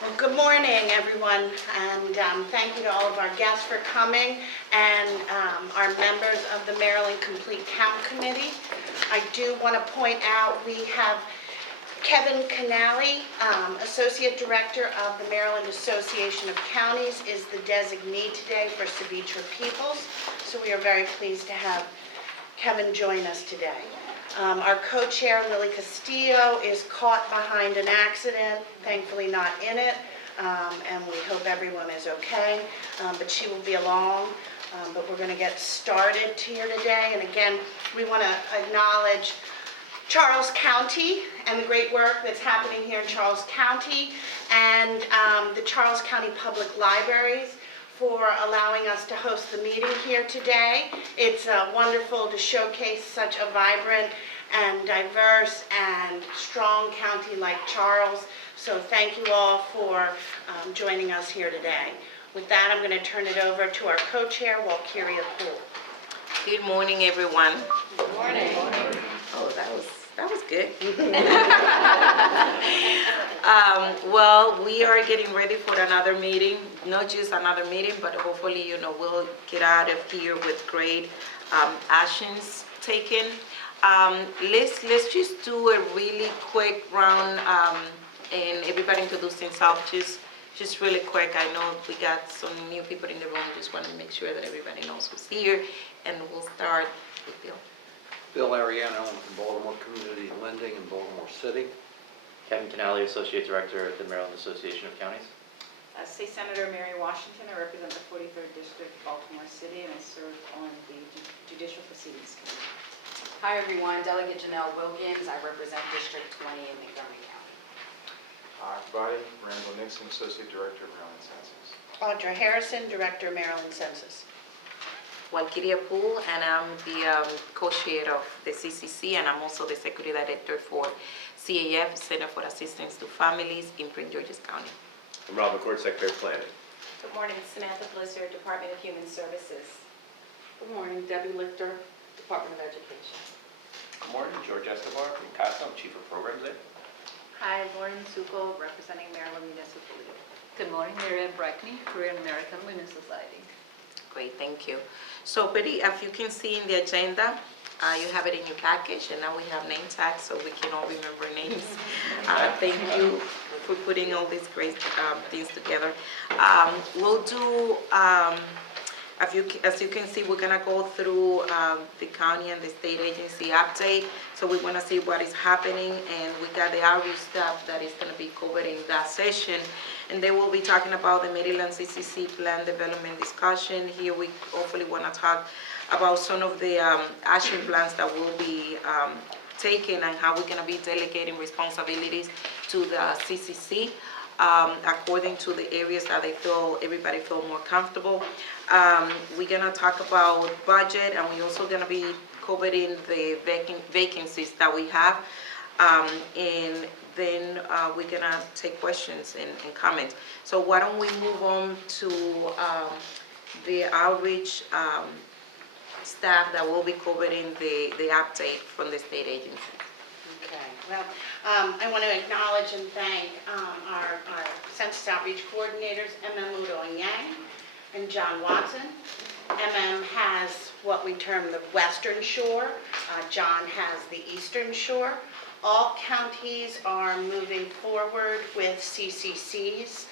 Well, good morning, everyone, and thank you to all of our guests for coming, and our members of the Maryland Complete Count Committee. I do want to point out we have Kevin Canali, Associate Director of the Maryland Association of Counties, is the designee today for Savitra Peoples, so we are very pleased to have Kevin join us today. Our co-chair, Lily Castillo, is caught behind an accident, thankfully not in it, and we hope everyone is okay, but she will be along. But we're going to get started here today, and again, we want to acknowledge Charles County and the great work that's happening here in Charles County, and the Charles County Public Libraries for allowing us to host the meeting here today. It's wonderful to showcase such a vibrant and diverse and strong county like Charles. So thank you all for joining us here today. With that, I'm going to turn it over to our co-chair, Walkiria Poole. Good morning, everyone. Good morning. Oh, that was good. Well, we are getting ready for another meeting, not just another meeting, but hopefully, we'll get out of here with great actions taken. Let's just do a really quick round, and everybody introduce themselves just really quick. I know we got some new people in the room. Just want to make sure that everybody knows who's here, and we'll start with Bill. Bill Ariano, I'm from Baltimore Community Lending in Baltimore City. Kevin Canali, Associate Director at the Maryland Association of Counties. State Senator Mary Washington. I represent the 43rd District, Baltimore City, and I serve on the Judicial Proceedings Committee. Hi everyone, Delegate Janelle Wilkins. I represent District 20 in Montgomery County. Hi everybody, Randall Nixon, Associate Director of Maryland Census. Audra Harrison, Director, Maryland Census. Walkiria Poole, and I'm the co-chair of the CCC, and I'm also the Secretary Director for CAF, Center for Assistance to Families in Prince George's County. I'm Rob McCord, Secretary of Planning. Good morning, Samantha Blizzard, Department of Human Services. Good morning, Debbie Lichter, Department of Education. Good morning, George Escobar from CASA, I'm Chief of Programs there. Hi, Lauren Succo, representing Maryland Municipal League. Good morning, Miriam Brackney, Korean American Women's Society. Great, thank you. So, Betty, as you can see in the agenda, you have it in your package, and now we have name tags so we can all remember names. Thank you for putting all these great things together. We'll do, as you can see, we're gonna go through the county and the state agency update. So we wanna see what is happening, and we got the outreach staff that is gonna be covered in that session. And then we'll be talking about the Maryland CCC plan development discussion. Here we hopefully wanna talk about some of the action plans that will be taken and how we're gonna be delegating responsibilities to the CCC. According to the areas that everybody feel more comfortable. We're gonna talk about budget, and we're also gonna be covering the vacancies that we have. And then we're gonna take questions and comments. So why don't we move on to the outreach staff that will be covering the update from the state agency. Okay, well, I want to acknowledge and thank our Census Outreach Coordinators, Udo and Yang, and John Watson. has what we term the Western Shore. John has the Eastern Shore. All counties are moving forward with CCCs.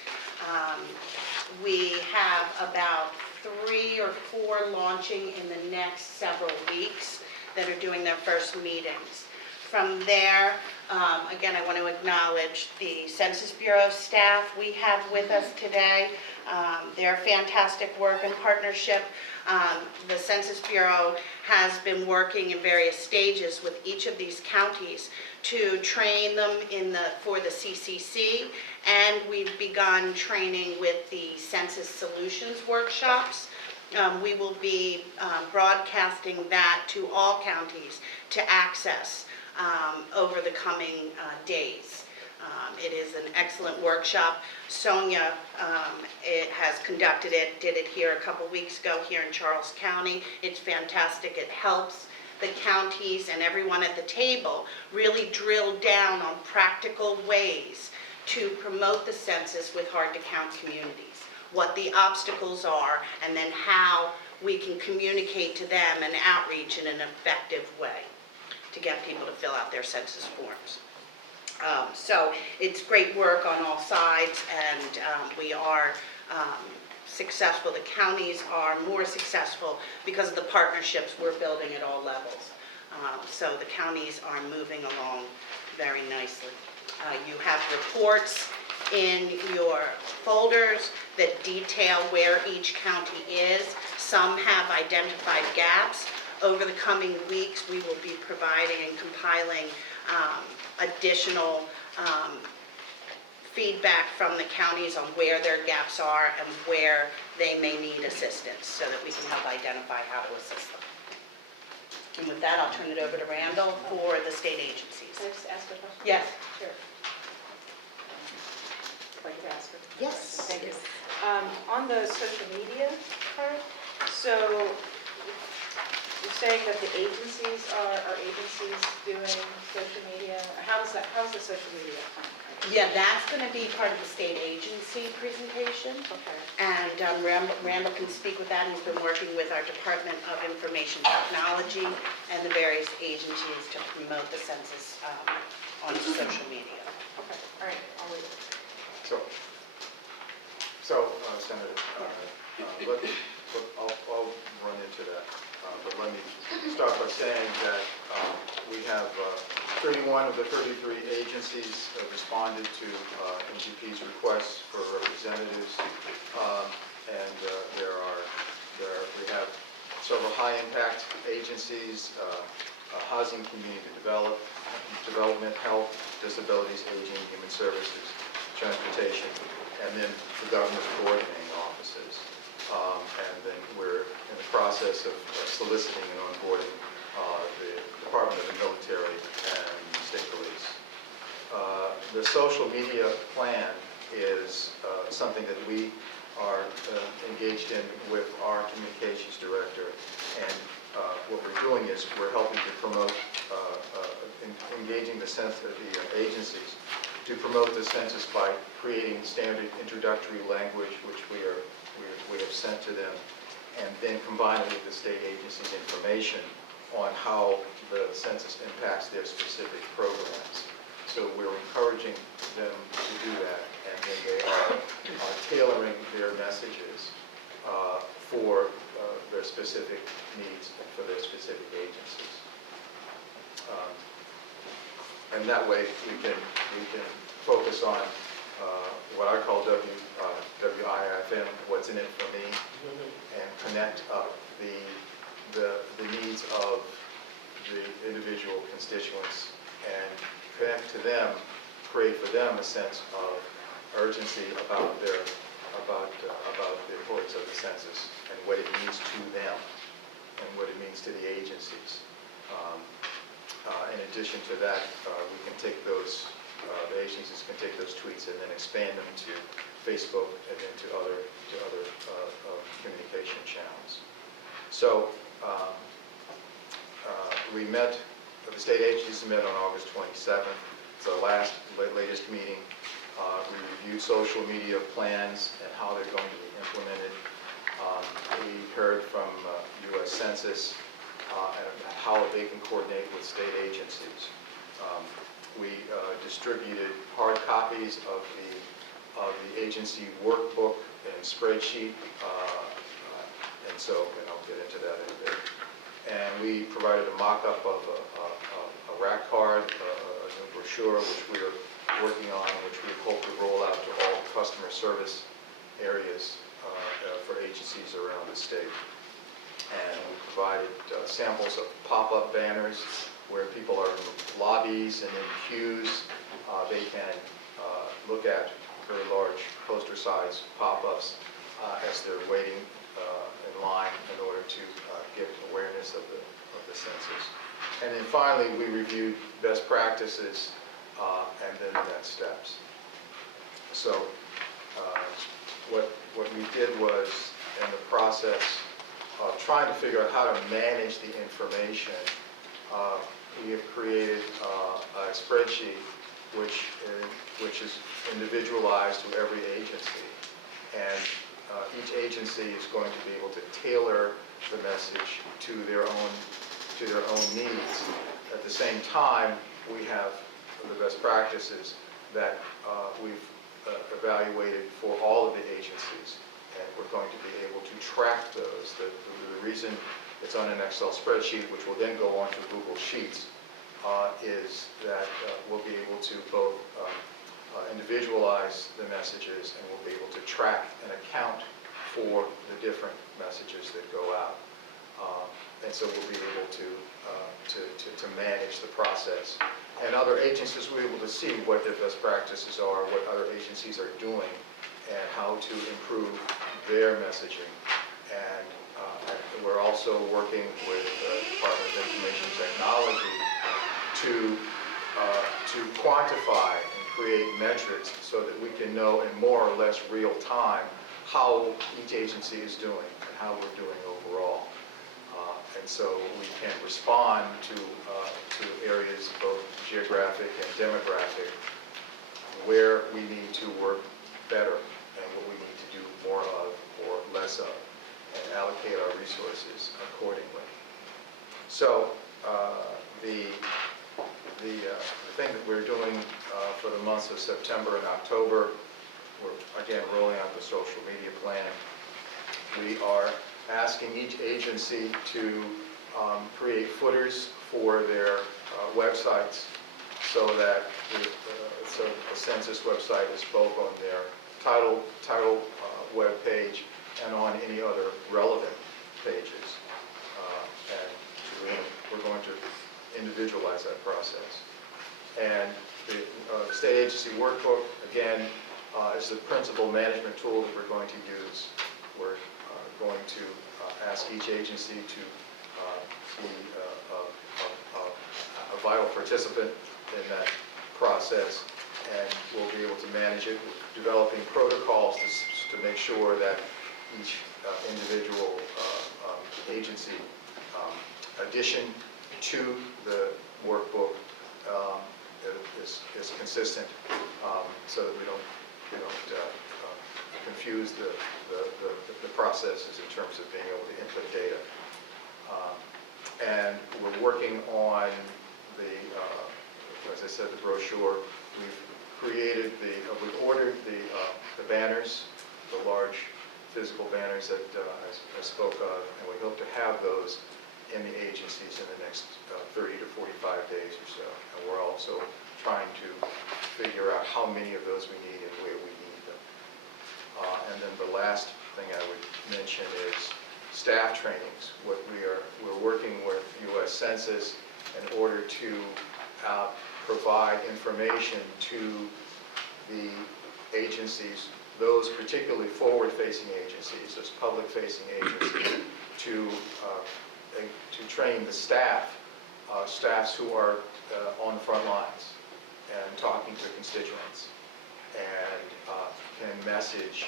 We have about 3 or 4 launching in the next several weeks that are doing their first meetings. From there, again, I want to acknowledge the Census Bureau staff we have with us today. Their fantastic work and partnership. The Census Bureau has been working in various stages with each of these counties to train them for the CCC, and we've begun training with the Census Solutions workshops. We will be broadcasting that to all counties to access over the coming days. It is an excellent workshop. Sonia has conducted it, did it here a couple weeks ago here in Charles County. It's fantastic. It helps the counties and everyone at the table really drill down on practical ways to promote the census with hard-to-count communities, what the obstacles are, and then how we can communicate to them and outreach in an effective way to get people to fill out their census forms. So it's great work on all sides, and we are successful. The counties are more successful because of the partnerships we're building at all levels. So the counties are moving along very nicely. You have reports in your folders that detail where each county is. Some have identified gaps. Over the coming weeks, we will be providing and compiling additional feedback from the counties on where their gaps are and where they may need assistance so that we can help identify how to assist them. And with that, I'll turn it over to Randall for the state agencies. Can I just ask a question? Yes. Sure. Like to ask her? Yes. Thank you. On the social media part, so you're saying that the agencies are agencies doing social media? How's the social media plan? Yeah, that's going to be part of the state agency presentation. Okay. And Randall can speak with that. He's been working with our Department of Information Technology and the various agencies to promote the census on social media. Okay, all right, I'll wait. So, Senator, I'll run into that, but let me start by saying that we have 31 of the 33 agencies responded to MGP's requests for representatives, and we have several high-impact agencies, housing, community development, health, disabilities, aging, human services, transportation, and then the governor's coordinating offices. And then we're in the process of soliciting and onboarding the Department of the Military and State Police. The social media plan is something that we are engaged in with our communications director. And what we're doing is we're helping to promote, engaging the agencies to promote the census by creating standard introductory language, which we have sent to them, and then combine it with the state agency's information on how the census impacts their specific programs. So we're encouraging them to do that, and then they are tailoring their messages for their specific needs and for their specific agencies. And that way we can focus on what I call WIFM, what's in it for me, and connect up the needs of the individual constituents and connect to them, create for them a sense of urgency about the importance of the census and what it means to them and what it means to the agencies. In addition to that, we can take those, the agencies can take those tweets and then expand them to Facebook and then to other communication channels. So we met, the state agencies met on August 27th. It's our latest meeting. We reviewed social media plans and how they're going to be implemented. We heard from U.S. Census and how they can coordinate with state agencies. We distributed hard copies of the agency workbook and spreadsheet, and I'll get into that in a bit. And we provided a mock-up of a rack card, a new brochure, which we are working on, which we hope to roll out to all customer service areas for agencies around the state. And we provided samples of pop-up banners where people are in lobbies and in queues. They can look at very large poster-sized pop-ups as they're waiting in line in order to get awareness of the census. And then finally, we reviewed best practices and then the next steps. So what we did was, in the process of trying to figure out how to manage the information, we have created a spreadsheet which is individualized to every agency. And each agency is going to be able to tailor the message to their own needs. At the same time, we have the best practices that we've evaluated for all of the agencies, and we're going to be able to track those. The reason it's on an Excel spreadsheet, which will then go onto Google Sheets, is that we'll be able to both individualize the messages, and we'll be able to track and account for the different messages that go out. And so we'll be able to manage the process. And other agencies will be able to see what their best practices are, what other agencies are doing, and how to improve their messaging. And we're also working with the Department of Information Technology to quantify and create metrics so that we can know in more or less real time how each agency is doing and how we're doing overall. And so we can respond to areas both geographic and demographic where we need to work better and what we need to do more of or less of, and allocate our resources accordingly. So the thing that we're doing for the months of September and October, we're again rolling out the social media plan. We are asking each agency to create footers for their websites so that the census website is both on their title web page and on any other relevant pages. And we're going to individualize that process. And the state agency workbook, again, is the principal management tool that we're going to use. We're going to ask each agency to be a vital participant in that process, and we'll be able to manage it, developing protocols to make sure that each individual agency addition to the workbook is consistent, so that we don't confuse the processes in terms of being able to input data. And we're working on as I said, the brochure. We've ordered the banners, the large physical banners that I spoke of, and we hope to have those in the agencies in the next 30 to 45 days or so. And we're also trying to figure out how many of those we need and where we need them. And then the last thing I would mention is staff trainings. We're working with U.S. Census in order to provide information to the agencies, those particularly forward-facing agencies, those public-facing agencies, to train the staffs who are on the front lines and talking to constituents, and can message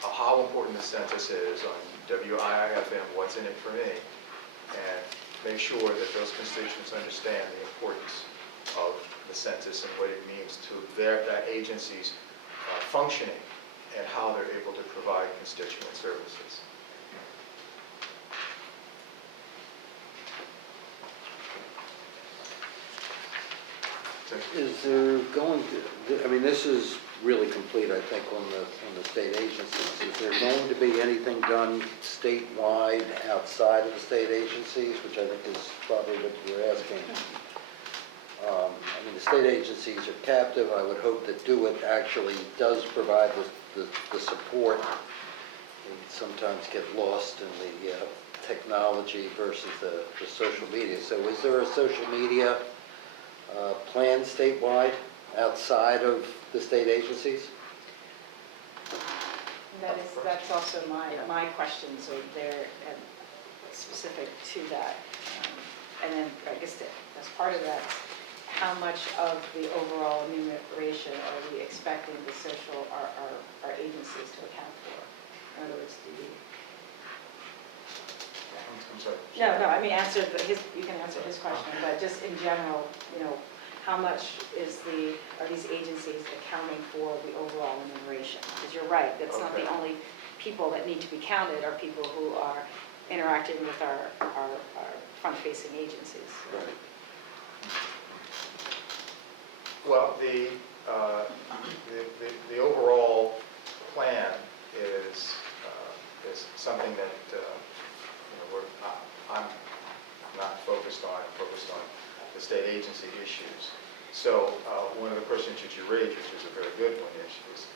how important the census is on WIIFM, what's in it for me, and make sure that those constituents understand the importance of the census and what it means to that agency's functioning and how they're able to provide constituent services. Is there going to, I mean, this is really complete, I think, on the state agencies. Is there going to be anything done statewide outside of the state agencies, which I think is probably what you're asking? I mean, the state agencies are captive. I would hope that DO-IT actually does provide the support. We sometimes get lost in the technology versus the social media. So is there a social media plan statewide outside of the state agencies? That's also my question, so they're specific to that. And then I guess as part of that, how much of the overall enumeration are we expecting the social, our agencies to account for? In other words, I'm sorry. No, I mean, you can answer his question, but just in general, how much are these agencies accounting for the overall enumeration? Because you're right, that's not the Okay. only people that need to be counted are people who are interacting with our front-facing agencies. Right. Well, the overall plan is something that, I'm not focused on, I'm focused on the state agency issues. So one of the questions that you raised, which is a very good one, is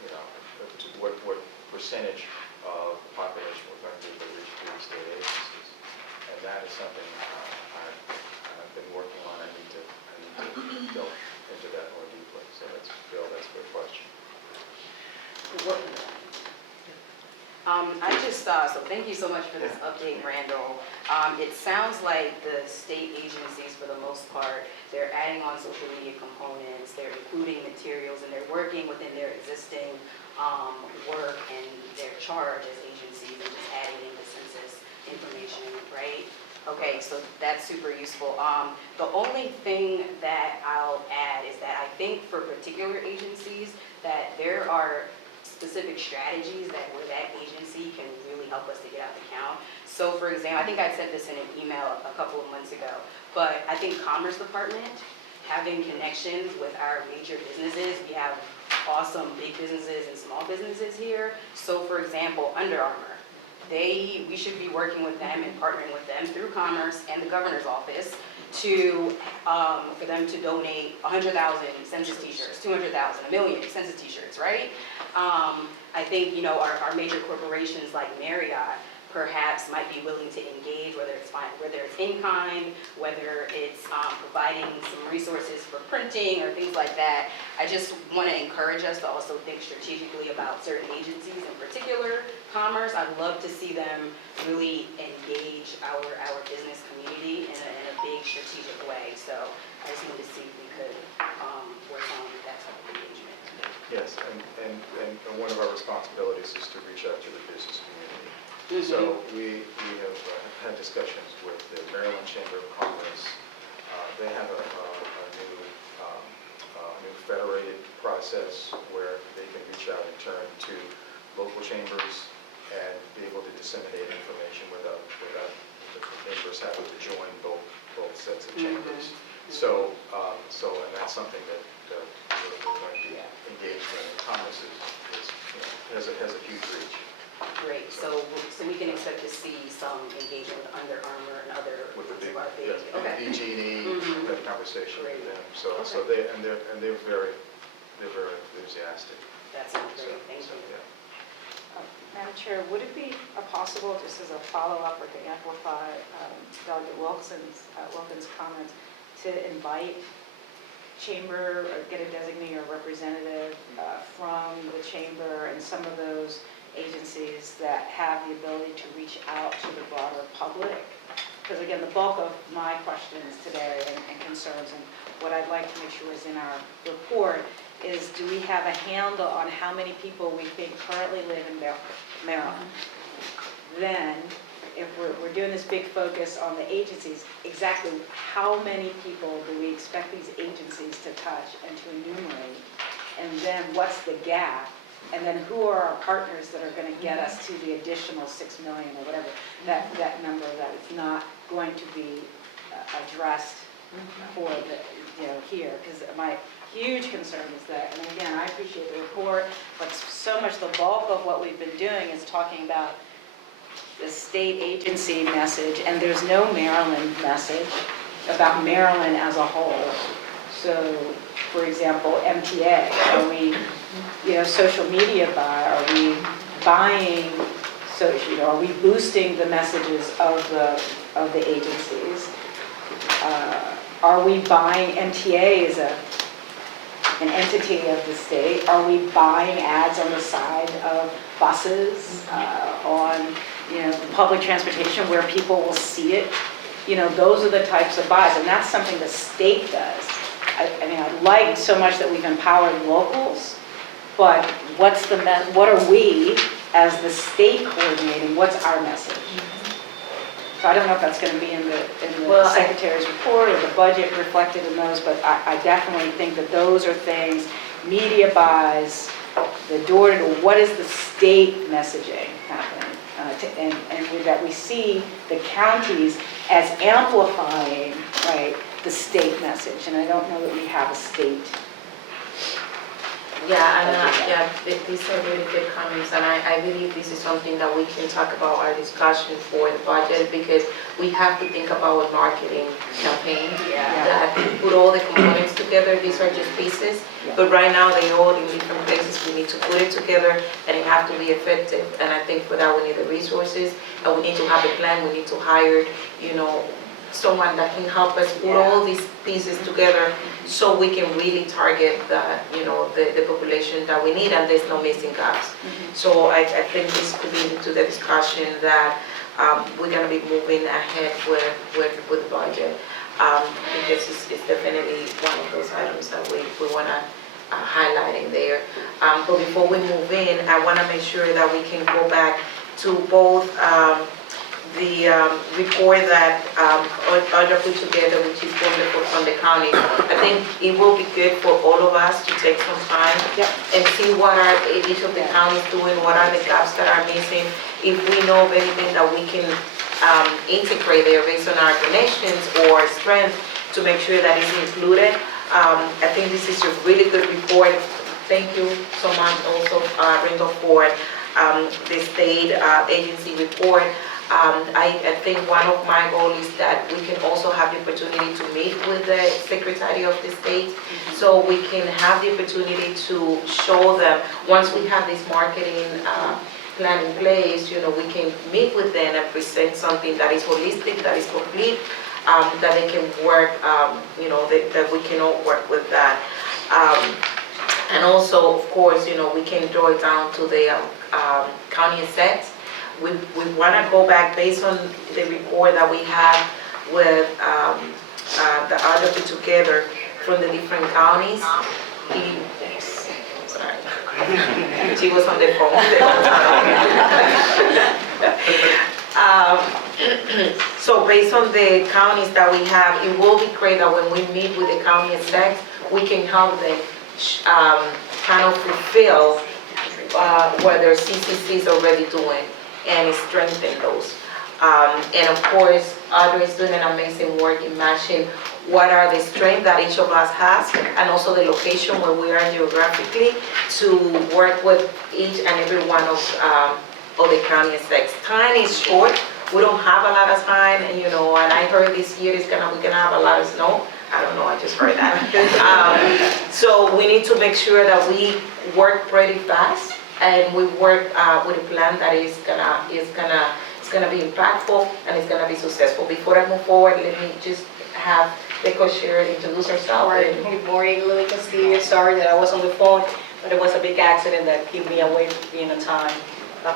what percentage of the population we're going to reach through the state agencies? And that is something I've been working on. I need to delve into that more deeply. So that's a good question. So thank you so much for this update, Randall. It sounds like the state agencies, for the most part, they're adding on social media components, they're including materials, and they're working within their existing work and their charge as agencies and just adding in the census information, right? Okay, so that's super useful. The only thing that I'll add is that I think for particular agencies that there are specific strategies where that agency can really help us to get out the count. So for example, I think I said this in an email a couple of months ago, but I think Commerce Department having connections with our major businesses, we have awesome big businesses and small businesses here. So for example, Under Armour, we should be working with them and partnering with them through Commerce and the Governor's Office for them to donate 100,000 census t-shirts, 200,000, 1 million census t-shirts, right? I think, our major corporations like Marriott perhaps might be willing to engage, whether it's in kind, whether it's providing some resources for printing or things like that. I just want to encourage us to also think strategically about certain agencies, in particular Commerce. I'd love to see them really engage our business community in a big strategic way. So I just wanted to see if we could work on that type of engagement. Yes, and one of our responsibilities is to reach out to the business community. So we have had discussions with the Maryland Chamber of Commerce. They have a new federated process where they can reach out in turn to local chambers and be able to disseminate information without the members having to join both sets of chambers. So and that's something that we're going to be engaged in. Commerce has a huge reach. Great, so we can expect to see some engagement with Under Armour and other With the big, of our yes, okay. PG&E, had a conversation with them. So Okay. they're very enthusiastic. That sounds great, thank So, you. yeah. Madam Chair, would it be possible, just as a follow-up or to amplify Delegate Wilkins' comments, to invite chamber or get a designee or representative from the chamber and some of those agencies that have the ability to reach out to the broader public? Because again, the bulk of my questions today and concerns and what I'd like to make sure is in our report is, do we have a handle on how many people we think currently live in Maryland? Then, if we're doing this big focus on the agencies, exactly how many people do we expect these agencies to touch and to enumerate? And then what's the gap? And then who are our partners that are going to get us to the additional 6 million or whatever, that number that is not going to be addressed for here? Because my huge concern is that, and again, I appreciate the report, but so much the bulk of what we've been doing is talking about the state agency message, and there's no Maryland message about Maryland as a whole. So, for example, MTA, are we, social media buy, are we buying, are we boosting the messages of the agencies? Are we buying, MTA is an entity of the state, are we buying ads on the side of buses, on the public transportation where people will see it? Those are the types of buys, and that's something the state does. I like so much that we've empowered locals, but what are we, as the state coordinating, what's our message? So I don't know if that's going to be in the Well, secretary's report or the budget reflected in those, but I definitely think that those are things, media buys, the door-to-door, what is the state messaging happening? And that we see the counties as amplifying, right, the state message, and I don't know that we have a state. These are really good comments, and I believe this is something that we can talk about our discussion for the budget, because we have to think about a marketing campaign that put all the components together. These are just pieces, but right now they're all in different places. We need to put it together, and it have to be effective, and I think for that we need the resources, and we need to have a plan. We need to hire, someone that can help us put all these pieces together so we can really target the population that we need, and there's no missing gaps. So I think this could be into the discussion that we're going to be moving ahead with the budget. Because it's definitely one of those items that we want to highlight in there. But before we move in, I want to make sure that we can go back to both the report that Audra put together, which is wonderful from the county. I think it will be good for all of us to take some time and see what are each of the counties doing, what are the gaps that are missing. If we know of anything that we can integrate there based on our donations or strength to make sure that it's included. I think this is a really good report. Thank you so much also, Ringo, for the state agency report. I think one of my goals is that we can also have the opportunity to meet with the Secretary of the State, so we can have the opportunity to show them, once we have this marketing plan in place, we can meet with them and present something that is holistic, that is complete, that they can work, that we can all work with that. And also, of course, we can draw it down to the county assets. We want to go back based on the report that we have with the other put together from the different counties. Sorry. She was on the phone the whole time. So based on the counties that we have, it will be great that when we meet with the county execs, we can help them kind of fulfill what their CCC is already doing and strengthen those. And of course, Audrey is doing an amazing work in matching what are the strengths that each of us has, and also the location where we are geographically, to work with each and every one of the county execs. Time is short. We don't have a lot of time, and and I heard this year we're gonna have a lot of snow. I don't know, I just heard that. So we need to make sure that we work pretty fast, and we work with a plan that is gonna be impactful and it's gonna be successful. Before I move forward, let me just have the co-chair introduce herself. Good morning, Lily Castillo. Sorry that I was on the phone, but it was a big accident that kept me away from being on time.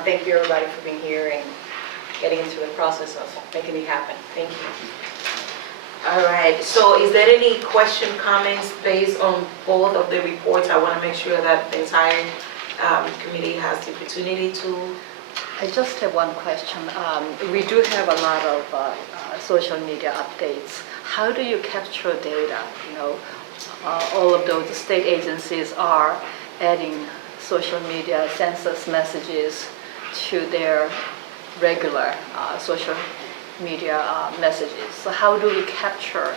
Thank you, everybody, for being here and getting into the process of making it happen. Thank you. All right, so is there any question, comments based on both of the reports? I want to make sure that the entire committee has the opportunity to. I just have one question. We do have a lot of social media updates. How do you capture data? All of those state agencies are adding social media census messages to their regular social media messages. So how do we capture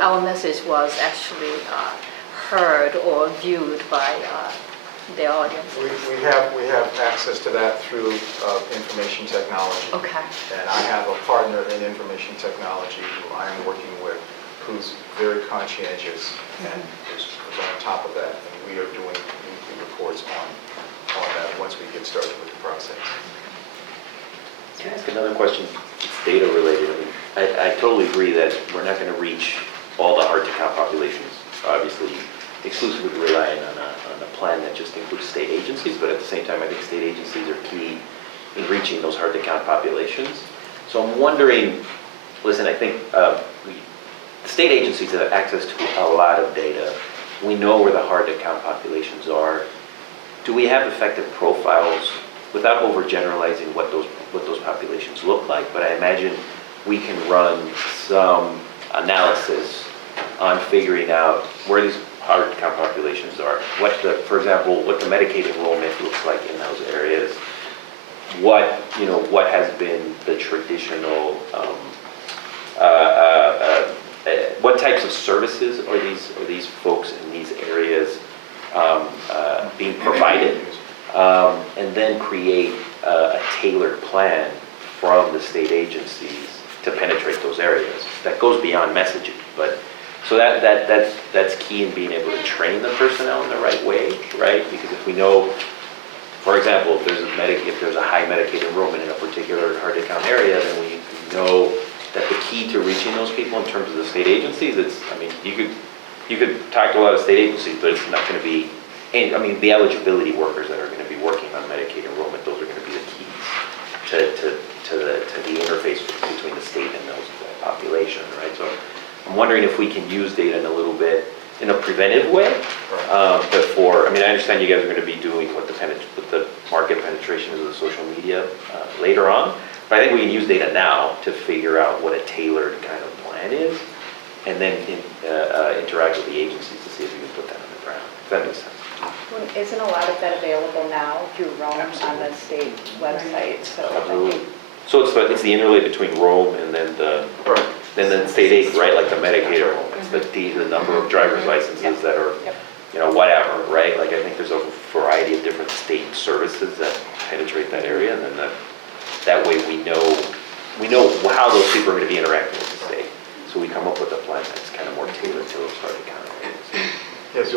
our message was actually heard or viewed by the audience? We have access to that through information technology. Okay. And I have a partner in information technology who I am working with, who's very conscientious and is on top of that. And we are doing weekly reports on that once we get started with the process. Can I ask another question? It's data related. I totally agree that we're not going to reach all the hard-to-count populations, obviously exclusively relying on a plan that just includes state agencies, but at the same time, I think state agencies are key in reaching those hard-to-count populations. So I'm wondering, listen, I think the state agencies have access to a lot of data. We know where the hard-to-count populations are. Do we have effective profiles, without overgeneralizing what those populations look like? But I imagine we can run some analysis on figuring out where these hard to count populations are. For example, what the Medicaid enrollment looks like in those areas. What has been the traditional, what types of services are these folks in these areas being provided? And then create a tailored plan from the state agencies to penetrate those areas. That goes beyond messaging, but so that's key in being able to train the personnel in the right way, right? Because if we know, for example, if there's a high Medicaid enrollment in a particular hard to count area, then we know that the key to reaching those people in terms of the state agencies, you could talk to a lot of state agencies, but it's not going to be. And I mean, the eligibility workers that are going to be working on Medicaid enrollment, those are going to be the keys to the interface between the state and those population, right? So I'm wondering if we can use data in a little bit in a preventive way. I understand you guys are going to be doing what the market penetration is of the social media later on, but I think we can use data now to figure out what a tailored kind of plan is, and then interact with the agencies to see if we can put that on the ground. If that makes sense. Well, isn't a lot of that available now through Rome on the state website? So I Absolutely. think So it's the interlay between Rome and then the state aid, right? Like the Medicaid enrollments, the number of driver's licenses that are, whatever, right? Like I think there's a variety of different state services that penetrate that area, and then that way we know how those people are going to be interacting with the state. So we come up with a plan that's kind of more tailored to those hard to count areas. Yes,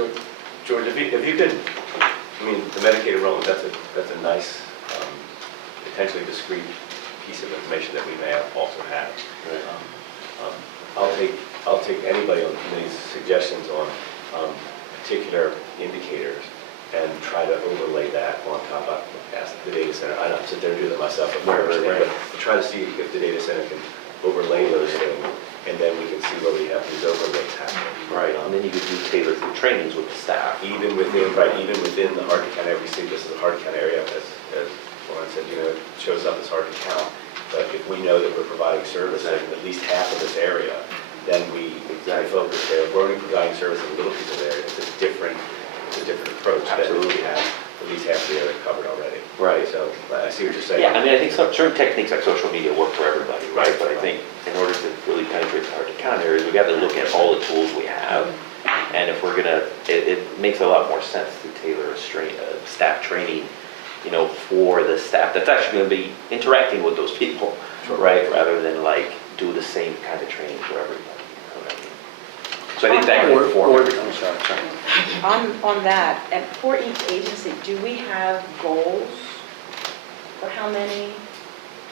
George, if you could, the Medicaid enrollment, that's a nice, potentially discrete piece of information that we may also have. I'll take anybody on these suggestions on particular indicators and try to overlay that on top of the data center. I don't sit there and do that myself, but try to see if the data center can overlay those things, and then we can see where we have these overlays happening. Right, and then you could do tailored trainings with the staff. Even within the hard to count area, we see this is a hard to count area, as Lauren said, it shows up as hard to count. But if we know that we're providing service in at least half of this area, then we focus there. If we're only providing service in a little piece of the area, it's a different approach. Absolutely. Than if we have at least half the area covered already. Right. So I see what you're saying. Yeah, I think certain techniques like social media work for everybody, right? But I think in order to really penetrate the hard to count areas, we got to look at all the tools we have. And if we're gonna, it makes a lot more sense to tailor a staff training, for the staff that's actually going to be interacting with those people, right? Rather than do the same kind of training for everybody. So I think that can inform everything. I'm sorry. On that, and for each agency, do we have goals for how many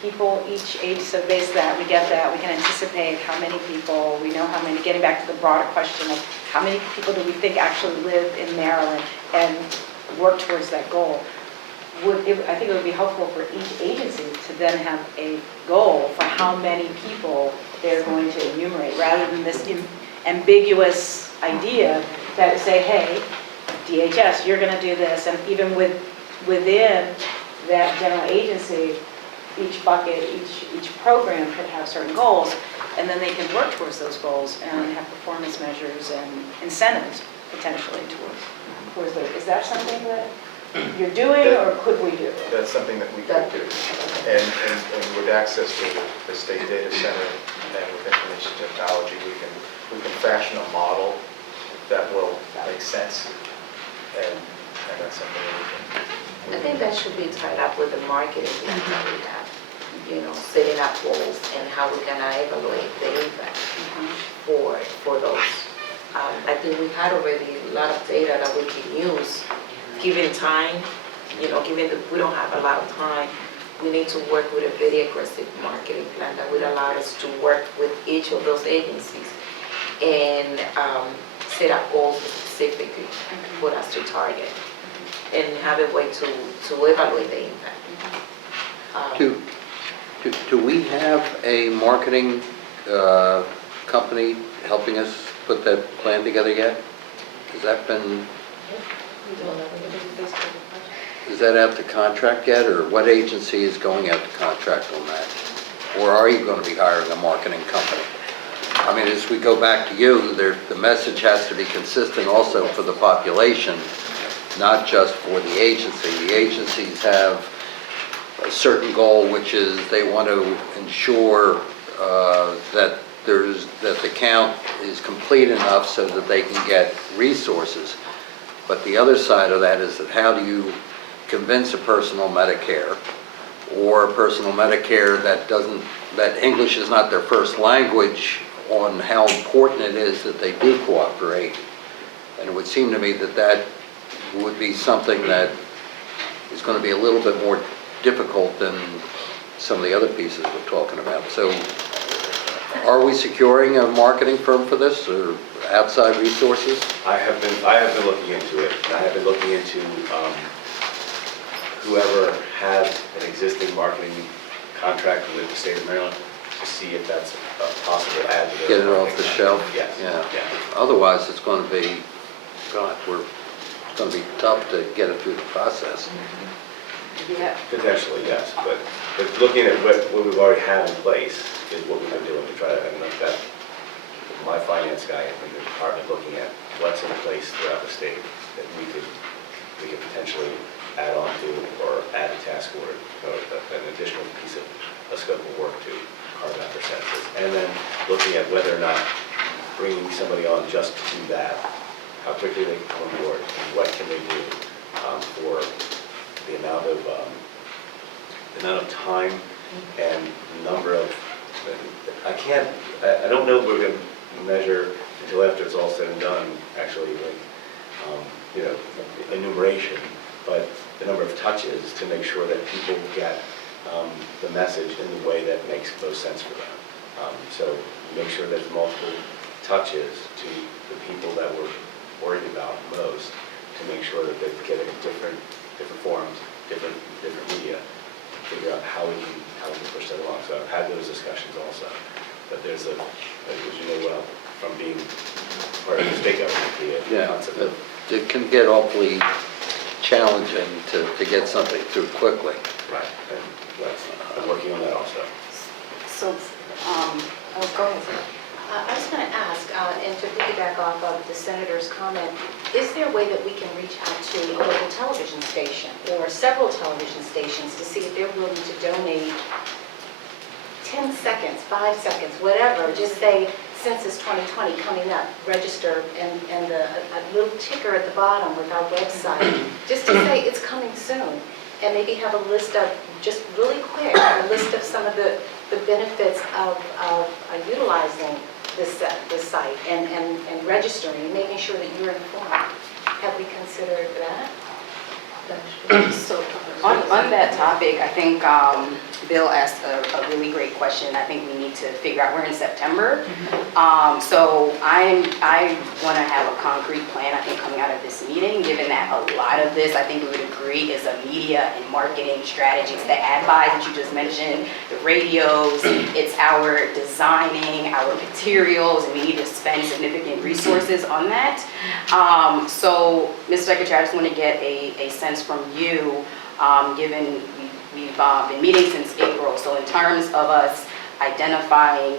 people each agency, so based that, we get that, we can anticipate how many people, we know how many, getting back to the broader question of how many people do we think actually live in Maryland and work towards that goal. I think it would be helpful for each agency to then have a goal for how many people they're going to enumerate, rather than this ambiguous idea that would say, hey, DHS, you're going to do this, and even within that general agency, each bucket, each program could have certain goals, and then they can work towards those goals and have performance measures and incentives potentially towards those. Is that something that you're doing, or could we do? That's something that we could do. And with access to the state data center and with information technology, we can fashion a model that will make sense. And that's something that we can. I think that should be tied up with the marketing plan that we have, setting up goals and how we're gonna evaluate the impact for those. I think we had already a lot of data that we can use, given time, given that we don't have a lot of time. We need to work with a very aggressive marketing plan that would allow us to work with each of those agencies and set up goals specifically for us to target and have a way to evaluate the impact. Do we have a marketing company helping us put that plan together yet? Has that been, is that out to contract yet, or what agency is going out to contract on that? or are you going to be hiring a marketing company? I mean, as we go back to you, the message has to be consistent also for the population, not just for the agency. The agencies have a certain goal, which is they want to ensure that the count is complete enough so that they can get resources. But the other side of that is that how do you convince a person on Medicare, or a person on Medicare that English is not their first language, on how important it is that they do cooperate. And it would seem to me that that would be something that is going to be a little bit more difficult than some of the other pieces we're talking about. So are we securing a marketing firm for this, or outside resources? I have been looking into it, and I have been looking into whoever has an existing marketing contract with the state of Maryland, to see if that's a possible add to their. Get it off the shelf? Yes. Yeah. Yeah. Otherwise, it's going to be, God, it's going to be tough to get it through the process. Yeah. Potentially, yes, but looking at what we've already had in place is what we've been doing to try to, and that, my finance guy in the department looking at what's in place throughout the state that we could potentially add on to, or add a task order, or an additional piece of a scope of work to carve out their census. And then looking at whether or not bringing somebody on just to do that, how quickly they can come on board, and what can they do for the amount of time and number of, I don't know if we're going to measure until after it's all said and done, actually, like, enumeration, but the number of touches to make sure that people get the message in the way that makes most sense for them. So make sure there's multiple touches to the people that we're worried about most, to make sure that they're getting different forums, different media, to figure out how we can push that along. So I've had those discussions also. But there's as you know well, from being part of the state government, the concept of. It can get awfully challenging to get something through quickly. Right, and I'm working on that also. So, go ahead. I was going to ask, and to piggyback off of the senator's comment, is there a way that we can reach out to a local television station or several television stations to see if they're willing to donate 10 seconds, 5 seconds, whatever, just say Census 2020 coming up, register, and a little ticker at the bottom with our website, just to say it's coming soon, and maybe have a list of, just really quick, a list of some of the benefits of utilizing this site and registering, making sure that you're informed. Have we considered that? So on that topic, I think Bill asked a really great question. I think we need to figure out, we're in September. So I want to have a concrete plan, I think, coming out of this meeting, given that a lot of this, I think we would agree, is a media and marketing strategies. The ad buys that you just mentioned, the radios, it's our designing, our materials, and we need to spend significant resources on that. So, Mr. Secretary, I just want to get a sense from you, given we've been meeting since April, so in terms of us identifying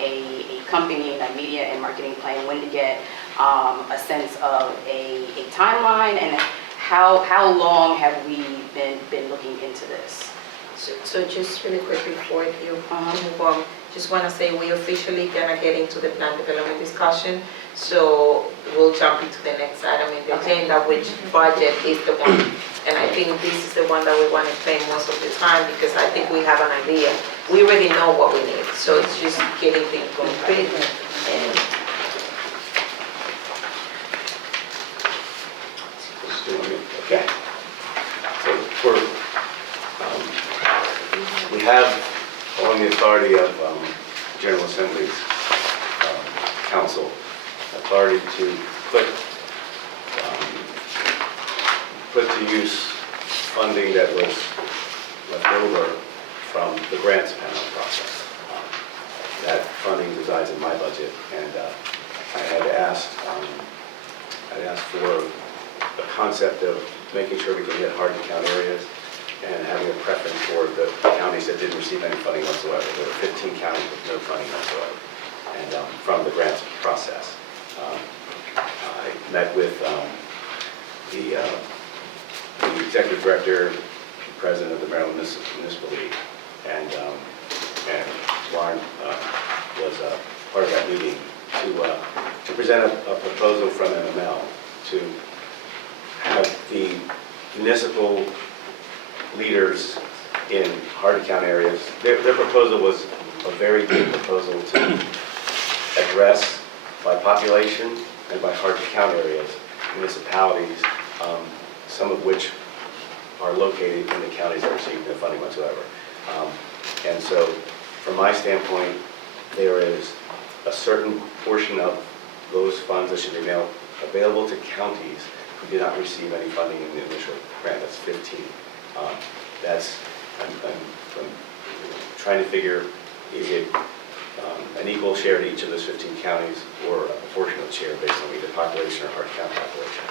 a company and a media and marketing plan, when to get a sense of a timeline, and how long have we been looking into this? So just really quick before you move on, just want to say we officially gonna get into the plan development discussion. So we'll jump into the next item in the agenda, which budget is the one. And I think this is the one that we want to play most of the time, because I think we have an idea. We already know what we need, so it's just getting things concrete. And Okay. So we have, on the authority of General Assembly's council, authority to put to use funding that was left over from the grants panel process. That funding resides in my budget, and I had asked for the concept of making sure we can hit hard-to-count areas and having a preference for the counties that didn't receive any funding whatsoever. There were 15 counties with no funding whatsoever, and from the grants process. I met with the executive director, president of the Maryland Municipal League, and Lauren was part of that meeting to present a proposal from MML to have the municipal leaders in hard-to-count areas. Their proposal was a very good proposal to address by population and by hard-to-count areas, municipalities, some of which are located in the counties that receive no funding whatsoever. And so, from my standpoint, there is a certain portion of those funds that should be available to counties who did not receive any funding in the initial grant. That's 15. I'm trying to figure, is it an equal share to each of those 15 counties, or a proportionate share based on either population or hard-to-count population?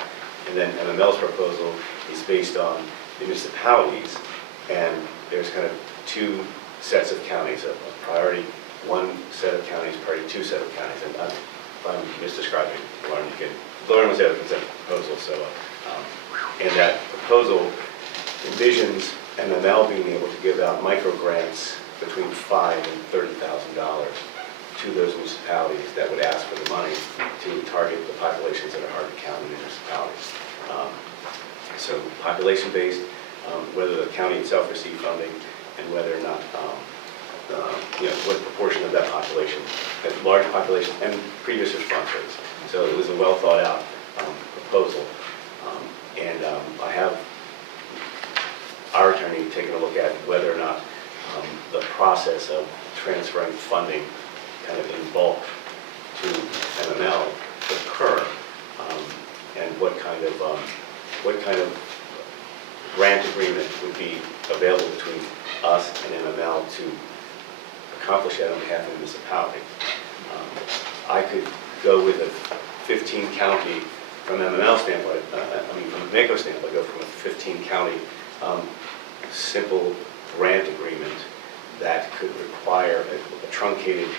And then MML's proposal is based on the municipalities, and there's kind of two sets of counties, a priority one set of counties, priority two set of counties. And if I'm misdescribing, Lauren was there with the proposal, so, and that proposal envisions MML being able to give out micro grants between $5,000 and $30,000 to those municipalities that would ask for the money to target the populations that are hard to count in municipalities. So population-based, whether the county itself received funding, and whether or not, what proportion of that population, that large population, and previous responses. So it was a well thought out proposal. And I have our attorney taking a look at whether or not the process of transferring funding kind of in bulk to MML would occur, and what kind of grant agreement would be available between us and MML to accomplish that on behalf of the municipality. I could go with a 15 county, from MML standpoint, from a NACO standpoint, go from a 15 county simple grant agreement that could require a truncated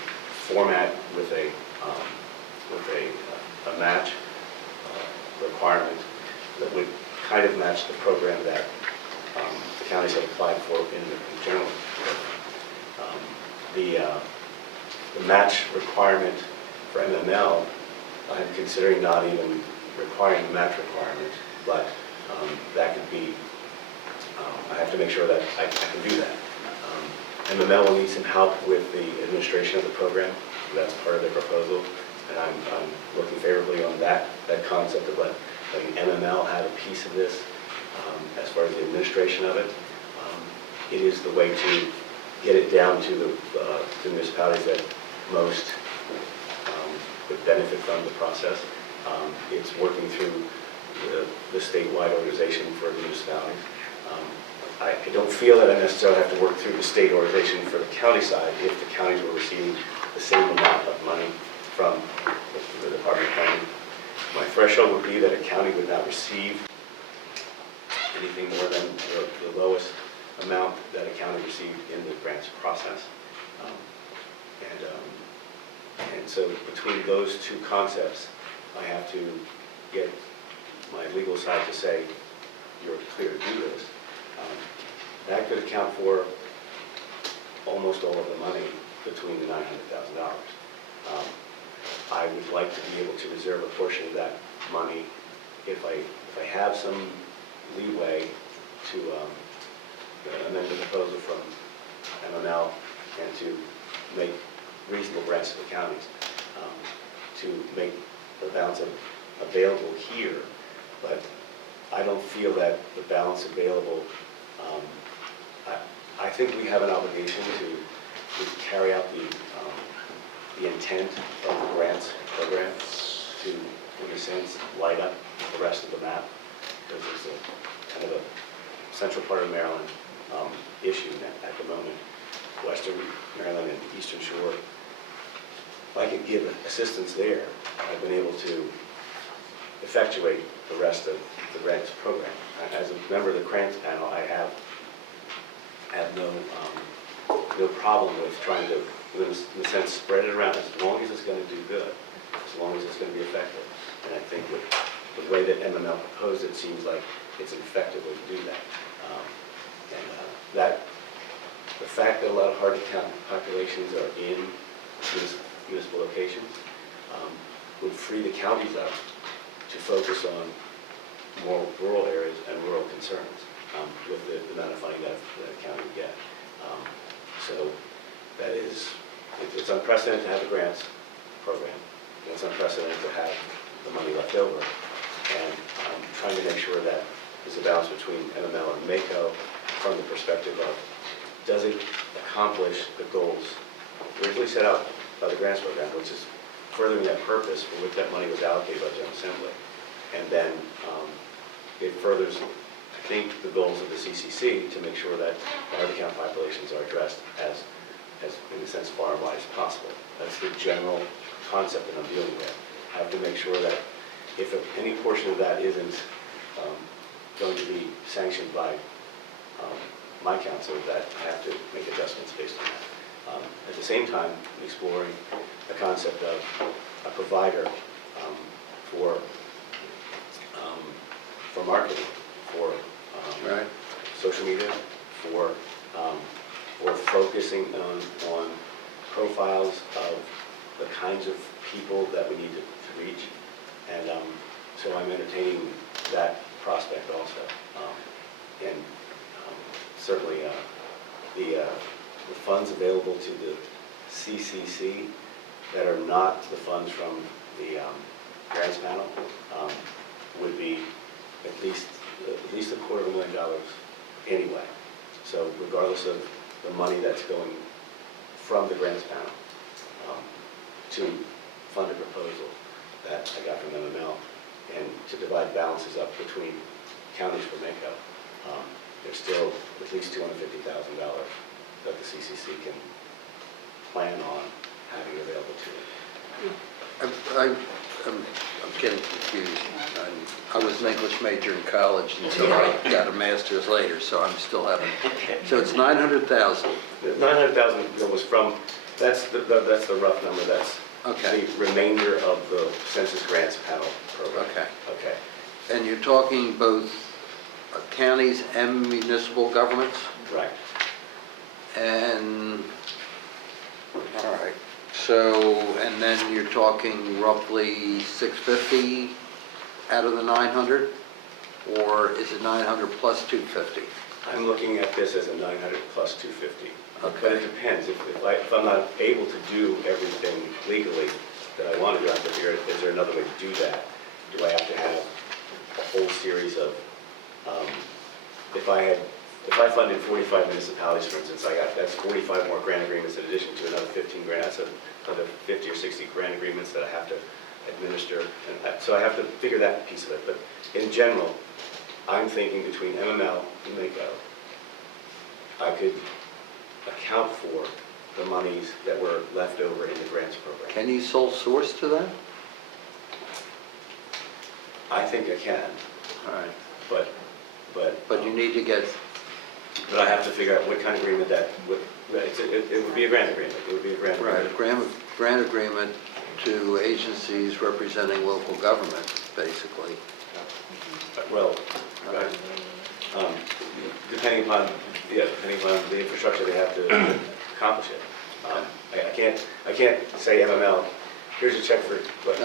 format with a match requirement that would kind of match the program that the counties have applied for in the general program. The match requirement for MML, I'm considering not even requiring the match requirement, but that could be, I have to make sure that I can do that. MML will need some help with the administration of the program. That's part of their proposal, and I'm looking favorably on that concept of letting MML have a piece of this as far as the administration of it. It is the way to get it down to the municipalities that most would benefit from the process. It's working through the statewide organization for the municipalities. I don't feel that I necessarily have to work through the state organization for the county side if the counties were receiving the same amount of money from the Department of Planning. My threshold would be that a county would not receive anything more than the lowest amount that a county received in the grants process. And so between those two concepts, I have to get my legal side to say, you're clear to do this. That could account for almost all of the money between the $900,000. I would like to be able to reserve a portion of that money if I have some leeway to amend the proposal from MML and to make reasonable grants to the counties, to make the balance available here. But I don't feel that the balance available, I think we have an obligation to carry out the intent of the grants program to, in a sense, light up the rest of the map, because it's a kind of a central part of Maryland issue at the moment. Western Maryland and Eastern Shore, if I could give assistance there, I've been able to effectuate the rest of the grants program. As a member of the grants panel, I have problem with trying to, in a sense, spread it around as long as it's going to do good, as long as it's going to be effective. And I think with the way that MML proposed it seems like it's an effective way to do that. The fact that a lot of hard-to-count populations are in municipal locations would free the counties up to focus on more rural areas and rural concerns with the amount of funding that the county would get. So that is, it's unprecedented to have a grants program. It's unprecedented to have the money left over. And trying to make sure that there's a balance between MML and MACO from the perspective of, does it accomplish the goals originally set out by the grants program, which is furthering that purpose for which that money was allocated by the General Assembly. And then it furthers, I think, the goals of the CCC to make sure that the hard-to-count populations are addressed as, in a sense, far and wide as possible. That's the general concept that I'm dealing with. I have to make sure that if any portion of that isn't going to be sanctioned by my council, that I have to make adjustments based on that. At the same time, exploring the concept of a provider for marketing, for Right. social media, for focusing on profiles of the kinds of people that we need to reach. And so I'm entertaining that prospect also. And certainly the funds available to the CCC that are not the funds from the grants panel would be at least $250,000 anyway. So regardless of the money that's going from the grants panel to fund a proposal that I got from MML and to divide balances up between counties for MACO, there's still at least $250,000 that the CCC can plan on having available to it. I'm getting confused. I was an English major in college until I got a master's later, so I'm still having, so it's 900,000. 900,000 was from, that's the rough number, that's Okay. the remainder of the Census Grants Panel program. Okay. Okay. And you're talking both counties and municipal governments? Right. And, all right, so, and then you're talking roughly 650 out of the 900? Or is it 900 plus 250? I'm looking at this as a 900 plus 250. Okay. But it depends. If I'm not able to do everything legally that I want to do, I have to figure out, is there another way to do that? Do I have to have a whole series of, if I funded 45 municipalities, for instance, that's 45 more grant agreements in addition to another 15 grant, that's another 50 or 60 grant agreements that I have to administer. And so I have to figure that piece of it. But in general, I'm thinking between MML and MACO, I could account for the monies that were left over in the grants program. Can you sole source to that? I think I can, All right, but you need to get, but I have to figure out what kind of agreement that would, it would be a grant agreement. It would be a grant right, agreement. a grant agreement to agencies representing local government, basically. Well, depending upon the infrastructure they have to accomplish it. I can't say MML, here's a check for,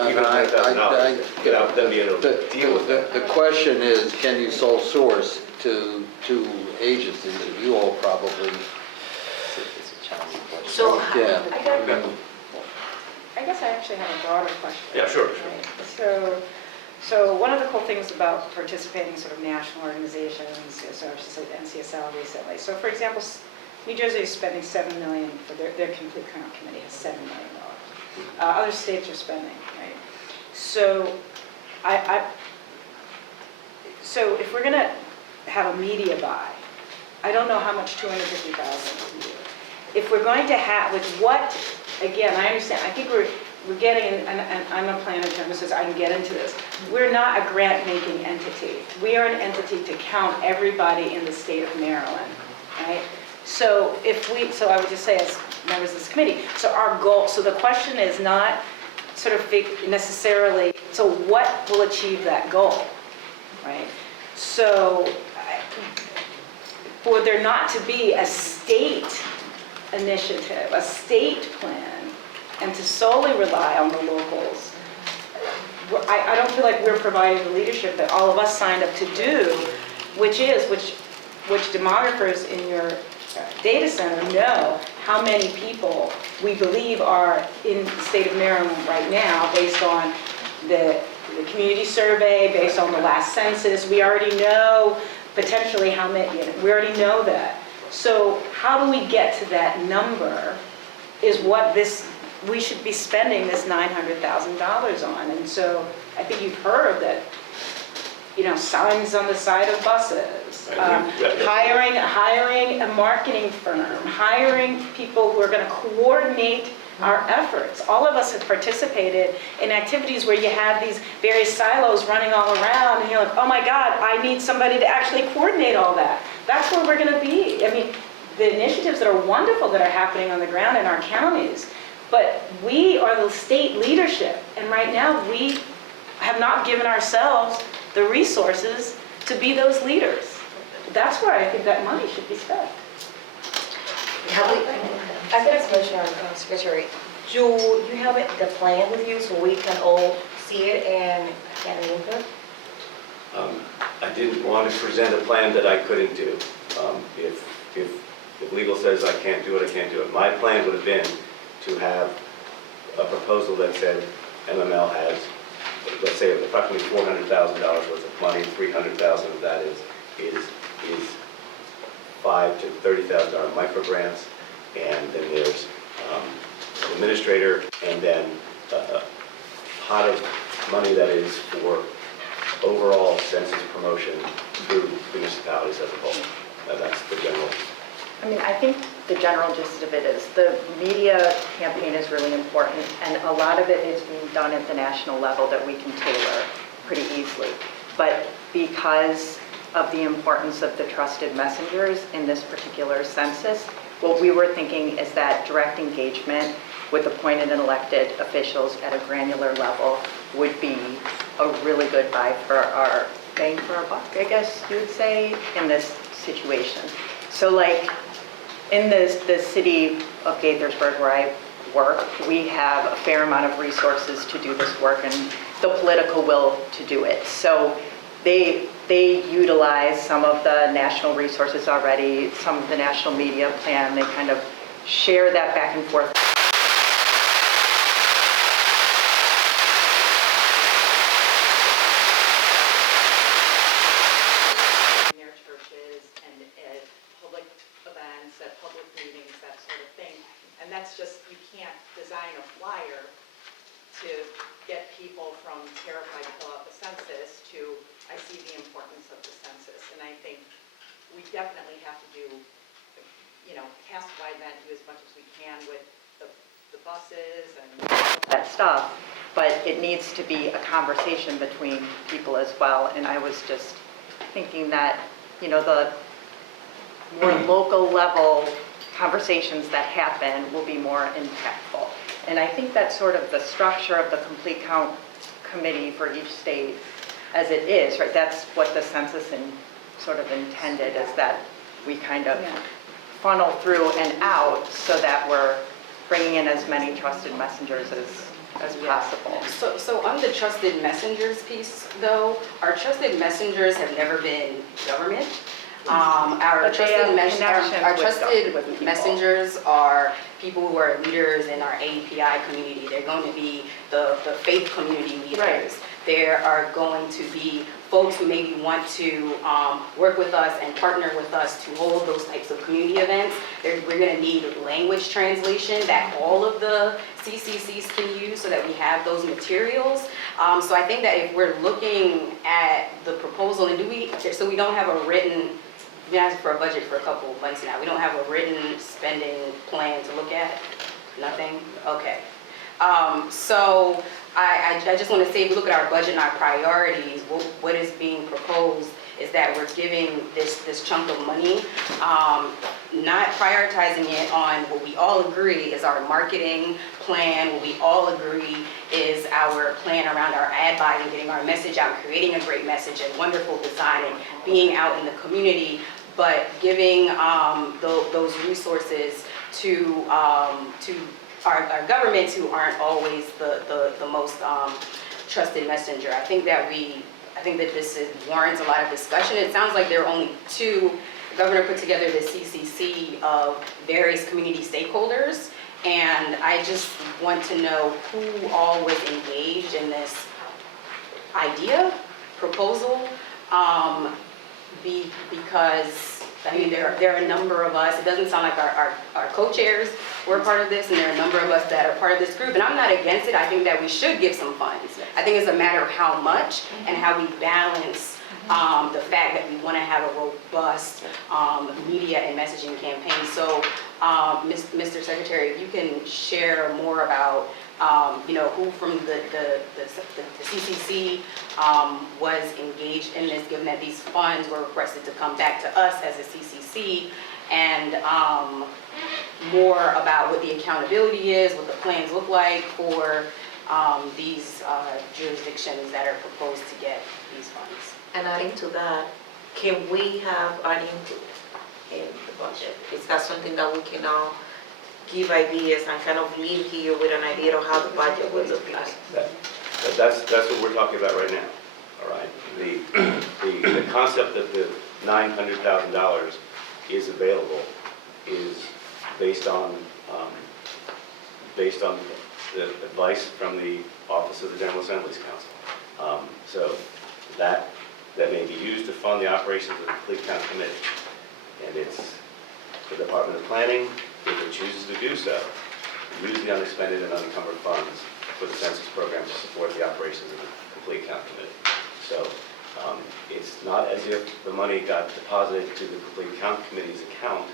even $100,000, without them being able to deal with it. The question is, can you sole source to agencies? And you all probably, It's a challenging question. So, yeah. I guess I actually have a broader question. Yeah, sure. Right. So one of the cool things about participating in sort of national organizations, so I should say NCSL recently. So for example, New Jersey is spending $7 million for their complete count committee has $7 million. Other states are spending, right? So so if we're going to have a media buy, I don't know how much 250,000 can do. If we're going to have, with what, again, I understand, I think we're getting, and I'm a planner, so I can get into this. We're not a grant-making entity. We are an entity to count everybody in the state of Maryland, right? So so I would just say as members of this committee, so our goal, so the question is not sort of necessarily, so what will achieve that goal, right? So for there not to be a state initiative, a state plan, and to solely rely on the locals, I don't feel like we're providing the leadership that all of us signed up to do, which demographers in your data center know how many people we believe are in the state of Maryland right now based on the community survey, based on the last census. We already know potentially how many, we already know that. So how do we get to that number is what we should be spending this $900,000 on. And so I think you've heard that, signs on the side of buses, hiring a marketing firm, hiring people who are going to coordinate our efforts. All of us have participated in activities where you have these various silos running all around, and you're like, oh my God, I need somebody to actually coordinate all that. That's where we're going to be. I mean, the initiatives that are wonderful that are happening on the ground in our counties, but we are the state leadership, and right now we have not given ourselves the resources to be those leaders. That's where I think that money should be spent. I've got a question, Secretary. Do you have the plan with you so we can all see it and get an input? I didn't want to present a plan that I couldn't do. If legal says I can't do it, I can't do it. My plan would have been to have a proposal that said MML has, let's say, approximately $400,000 worth of money. $300,000 of that is $5,000 to $30,000 micro grants, and then there's an administrator, and then a pot of money that is for overall census promotion through municipalities as a whole. That's the general. I mean, I think the general gist of it is the media campaign is really important, and a lot of it is being done at the national level that we can tailor pretty easily. But because of the importance of the trusted messengers in this particular census, what we were thinking is that direct engagement with appointed and elected officials at a granular level would be a really good buy for our bang for our buck, I guess you would say, in this situation. So like in the city of Gaithersburg where I work, we have a fair amount of resources to do this work and the political will to do it. So they utilize some of the national resources already, some of the national media plan. They kind of share that back and forth. Their churches and at public events, at public meetings, that sort of thing. And that's just, you can't design a flyer to get people from terrified to fill out the census to, I see the importance of the census. And I think we definitely have to do, cast a wide net, do as much as we can with the buses and that stuff, but it needs to be a conversation between people as well. And I was just thinking that, the more local level conversations that happen will be more impactful. And I think that's sort of the structure of the complete count committee for each state as it is, right? That's what the census sort of intended, is that we kind of funnel through and out so that we're bringing in as many trusted messengers as possible. So on the trusted messengers piece, though, our trusted messengers have never been government. Our trusted messengers are people who are leaders in our API community. They're going to be the faith community leaders. Right. There are going to be folks who maybe want to work with us and partner with us to hold those types of community events. We're going to need language translation that all of the CCCs can use so that we have those materials. So I think that if we're looking at the proposal, and so we don't have a written, we've been asking for a budget for a couple of months now. We don't have a written spending plan to look at? Nothing? Okay. So I just want to say, if we look at our budget and our priorities, what is being proposed is that we're giving this chunk of money, not prioritizing it on what we all agree is our marketing plan, what we all agree is our plan around our ad buy and getting our message out, creating a great message and wonderful design and being out in the community, but giving those resources to our governments who aren't always the most trusted messenger. I think that this warrants a lot of discussion. It sounds like there are only two. The governor put together the CCC of various community stakeholders, and I just want to know who all was engaged in this idea, proposal, because I mean, there are a number of us, it doesn't sound like our co-chairs were part of this, and there are a number of us that are part of this group, and I'm not against it. I think that we should give some funds. I think it's a matter of how much and how we balance the fact that we want to have a robust media and messaging campaign. So, Mr. Secretary, if you can share more about who from the CCC was engaged in this, given that these funds were requested to come back to us as a CCC, and more about what the accountability is, what the plans look like for these jurisdictions that are proposed to get these funds. And adding to that, can we have an input in the budget? Is that something that we can now give ideas and kind of leave here with an idea of how the budget will look like? That's what we're talking about right now, all right? The concept that the $900,000 is available is based on the advice from the Office of the General Assembly's Council. So that may be used to fund the operations of the Complete Count Committee. And it's the Department of Planning, if it chooses to do so, use the unexpended and unencumbered funds for the census program to support the operations of the Complete Count Committee. So it's not as if the money got deposited to the Complete Count Committee's account.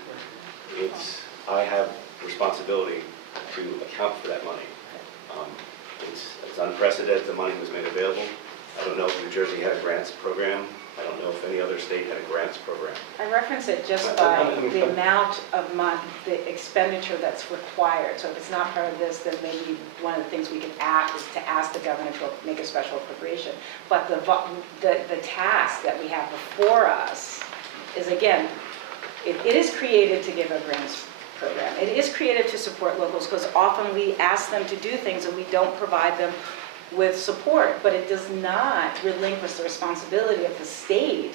I have responsibility to account for that money. It's unprecedented the money was made available. I don't know if New Jersey had a grants program. I don't know if any other state had a grants program. I reference it just by the amount of money, the expenditure that's required. So if it's not part of this, then maybe one of the things we could ask is to ask the governor to make a special appropriation. But the task that we have before us is, again, it is created to give a grants program. It is created to support locals, because often we ask them to do things and we don't provide them with support, but it does not relinquish the responsibility of the state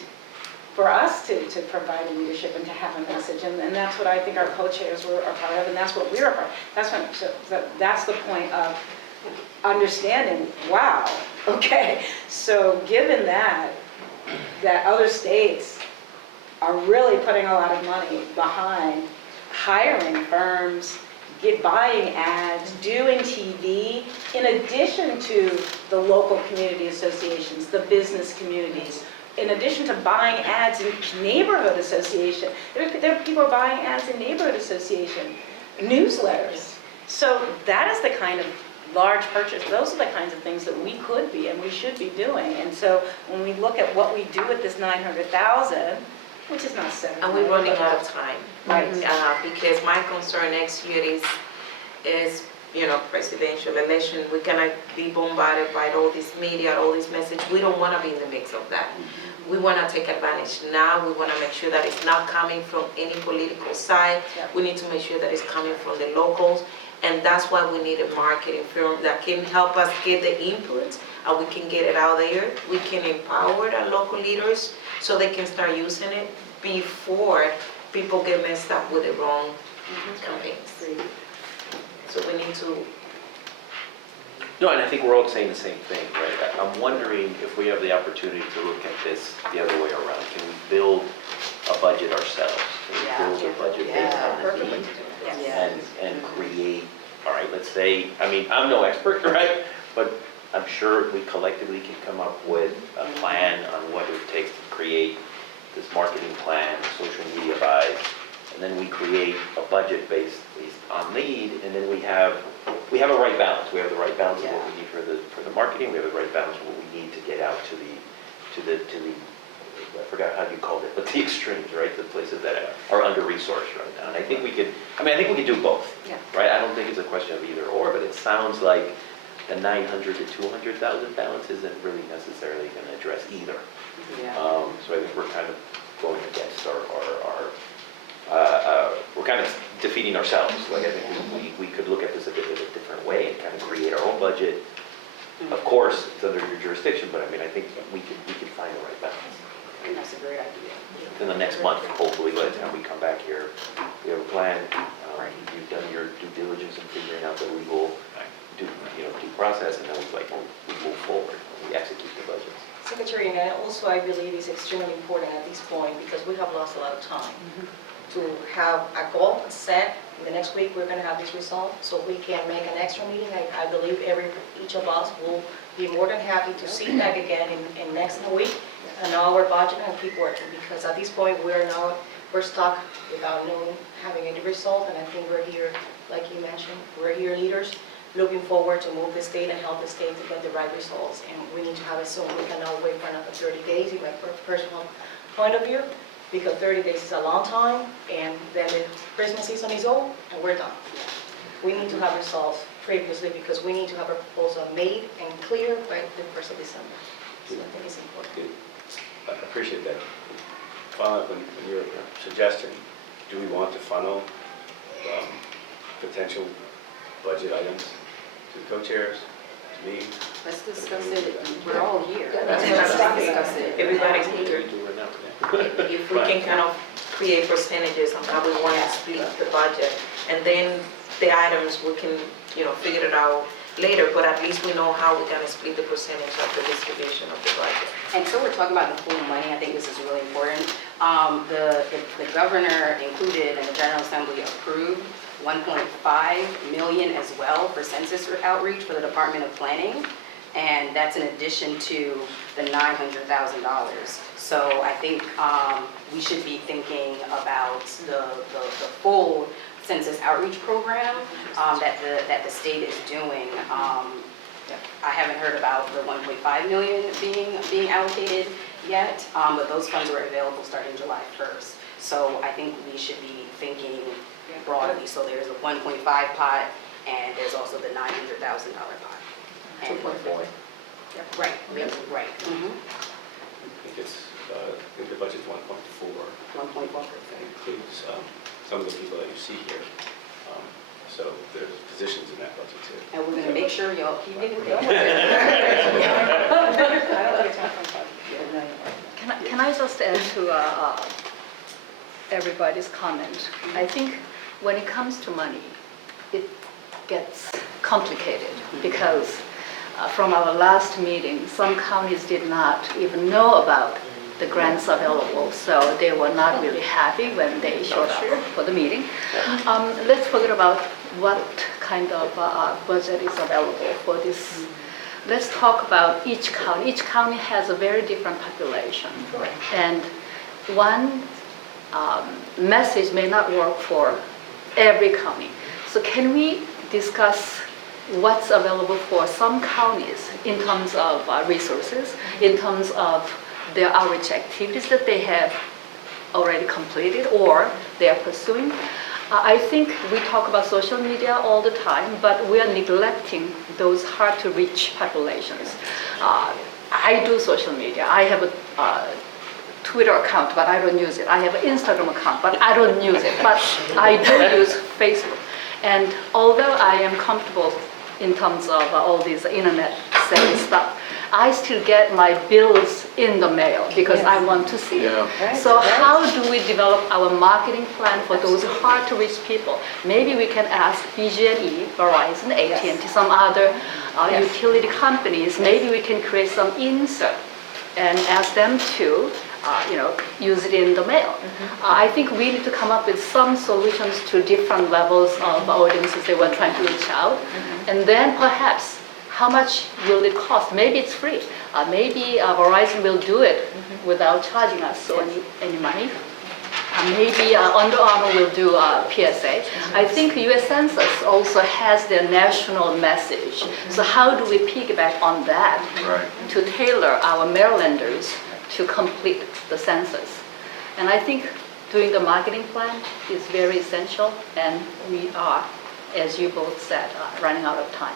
for us to provide leadership and to have a message, and that's what I think our co-chairs are part of, and that's what we're a part of. That's the point of understanding, wow, okay, so given that other states are really putting a lot of money behind hiring firms, buying ads, doing TV, in addition to the local community associations, the business communities, in addition to buying ads in neighborhood association. There are people buying ads in neighborhood association, newsletters. So that is the kind of large purchase. Those are the kinds of things that we could be and we should be doing. And so when we look at what we do with this $900,000, which is not 7. And we're running out of time. Right. Because my concern next year is presidential election. We're gonna be bombarded by all this media, all this message. We don't wanna be in the mix of that. We wanna take advantage now. We wanna make sure that it's not coming from any political side. Yeah. We need to make sure that it's coming from the locals. And that's why we need a marketing firm that can help us get the input, and we can get it out there. We can empower our local leaders so they can start using it before people get messed up with the wrong campaigns. So we need to. No, and I think we're all saying the same thing, right? I'm wondering if we have the opportunity to look at this the other way around. Can we build a budget ourselves? Can we build a budget based on the need? And create, all right, let's say, I mean, I'm no expert, right? But I'm sure we collectively can come up with a plan on what it takes to create this marketing plan, social media buys, and then we create a budget based on need, and then we have a right balance. We have the right balance of what we need for the marketing. We have the right balance of what we need to get out to the I forgot how you called it, but the extremes, right? The places that are under-resourced right now. And I think we could do both, Yeah. right? I don't think it's a question of either or, but it sounds like the 900 to 200,000 balance isn't really necessarily going to address either. Yeah. So I think we're kind of going against we're kind of defeating ourselves. Like, I think we could look at this a bit in a different way and kind of create our own budget. Of course, it's under your jurisdiction, but I mean, I think we could find the right balance. I think that's a great idea. In the next month, hopefully, by the time we come back here, we have a plan. Right. You've done your due diligence in figuring out the legal due process, and then we move forward, we execute the budgets. Secretary, and also I believe it's extremely important at this point because we have lost a lot of time to have a goal set. In the next week, we're going to have this resolved, so we can make an extra meeting. I believe each of us will be more than happy to sit back again in next week and know our budget and keep working, because at this point, we're stuck without having any result, and I think we're here, like you mentioned, we're here leaders looking forward to move the state and help the state to get the right results, and we need to have it soon. We cannot wait for another 30 days, in my personal point of view, because 30 days is a long time, and then the Christmas season is over, and we're done. We need to have results previously, because we need to have a proposal made and clear by the 1st of December. So I think it's important. Good. I appreciate that. Follow up on your suggestion, do we want to funnel potential budget items to the co-chairs, to me? Let's discuss it, we're all here. Let's discuss it. Everybody's here. If we can kind of create percentages on how we want to split the budget, and then the items, we can, figure it out later, but at least we know how we're going to split the percentage of the distribution of the budget. And so we're talking about the pool of money, I think this is really important. The governor included and the General Assembly approved 1.5 million as well for census outreach for the Department of Planning, and that's in addition to the $900,000. So I think we should be thinking about the full census outreach program that the state is doing. I haven't heard about the 1.5 million being allocated yet, but those funds were available starting July 1st. So I think we should be thinking broadly. So there's a 1.5 pot, and there's also the $900,000 pot. 2.4. Right, right. I think the budget's 1.4. 1.1%. That includes some of the people that you see here. So there's positions in that budget too. And we're going to make sure y'all keep it going. Can I just add to everybody's comment? I think when it comes to money, it gets complicated because from our last meeting, some counties did not even know about the grants available, so they were not really happy when they showed up for the meeting. Let's forget about what kind of budget is available for this. Let's talk about each county. Each county has a very different population, and one message may not work for every county. So can we discuss what's available for some counties in terms of resources, in terms of their outreach activities that they have already completed or they are pursuing? I think we talk about social media all the time, but we are neglecting those hard-to-reach populations. I do social media. I have a Twitter account, but I don't use it. I have an Instagram account, but I don't use it. But I do use Facebook. And although I am comfortable in terms of all these internet-savvy stuff, I still get my bills in the mail because I want to see it. So how do we develop our marketing plan for those hard-to-reach people? Maybe we can ask BG&E, Verizon, AT&T, some other utility companies. Maybe we can create some insert and ask them to use it in the mail. I think we need to come up with some solutions to different levels of audiences that we're trying to reach out. And then perhaps, how much will it cost? Maybe it's free. Maybe Verizon will do it without charging us any money. Maybe Under Armour will do PSA. I think U.S. Census also has their national message. So how do we piggyback on that to tailor our Marylanders to complete the census. And I think doing the marketing plan is very essential, and we are, as you both said, running out of time.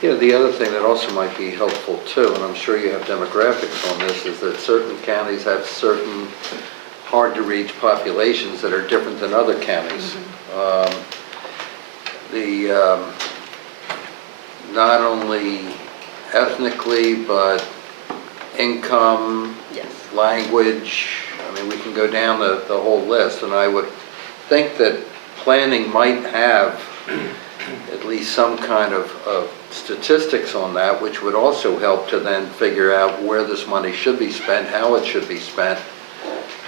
Yeah, the other thing that also might be helpful too, and I'm sure you have demographics on this, is that certain counties have certain hard-to-reach populations that are different than other counties. Not only ethnically, but income, Yes. language, I mean, we can go down the whole list, and I would think that planning might have at least some kind of statistics on that, which would also help to then figure out where this money should be spent, how it should be spent.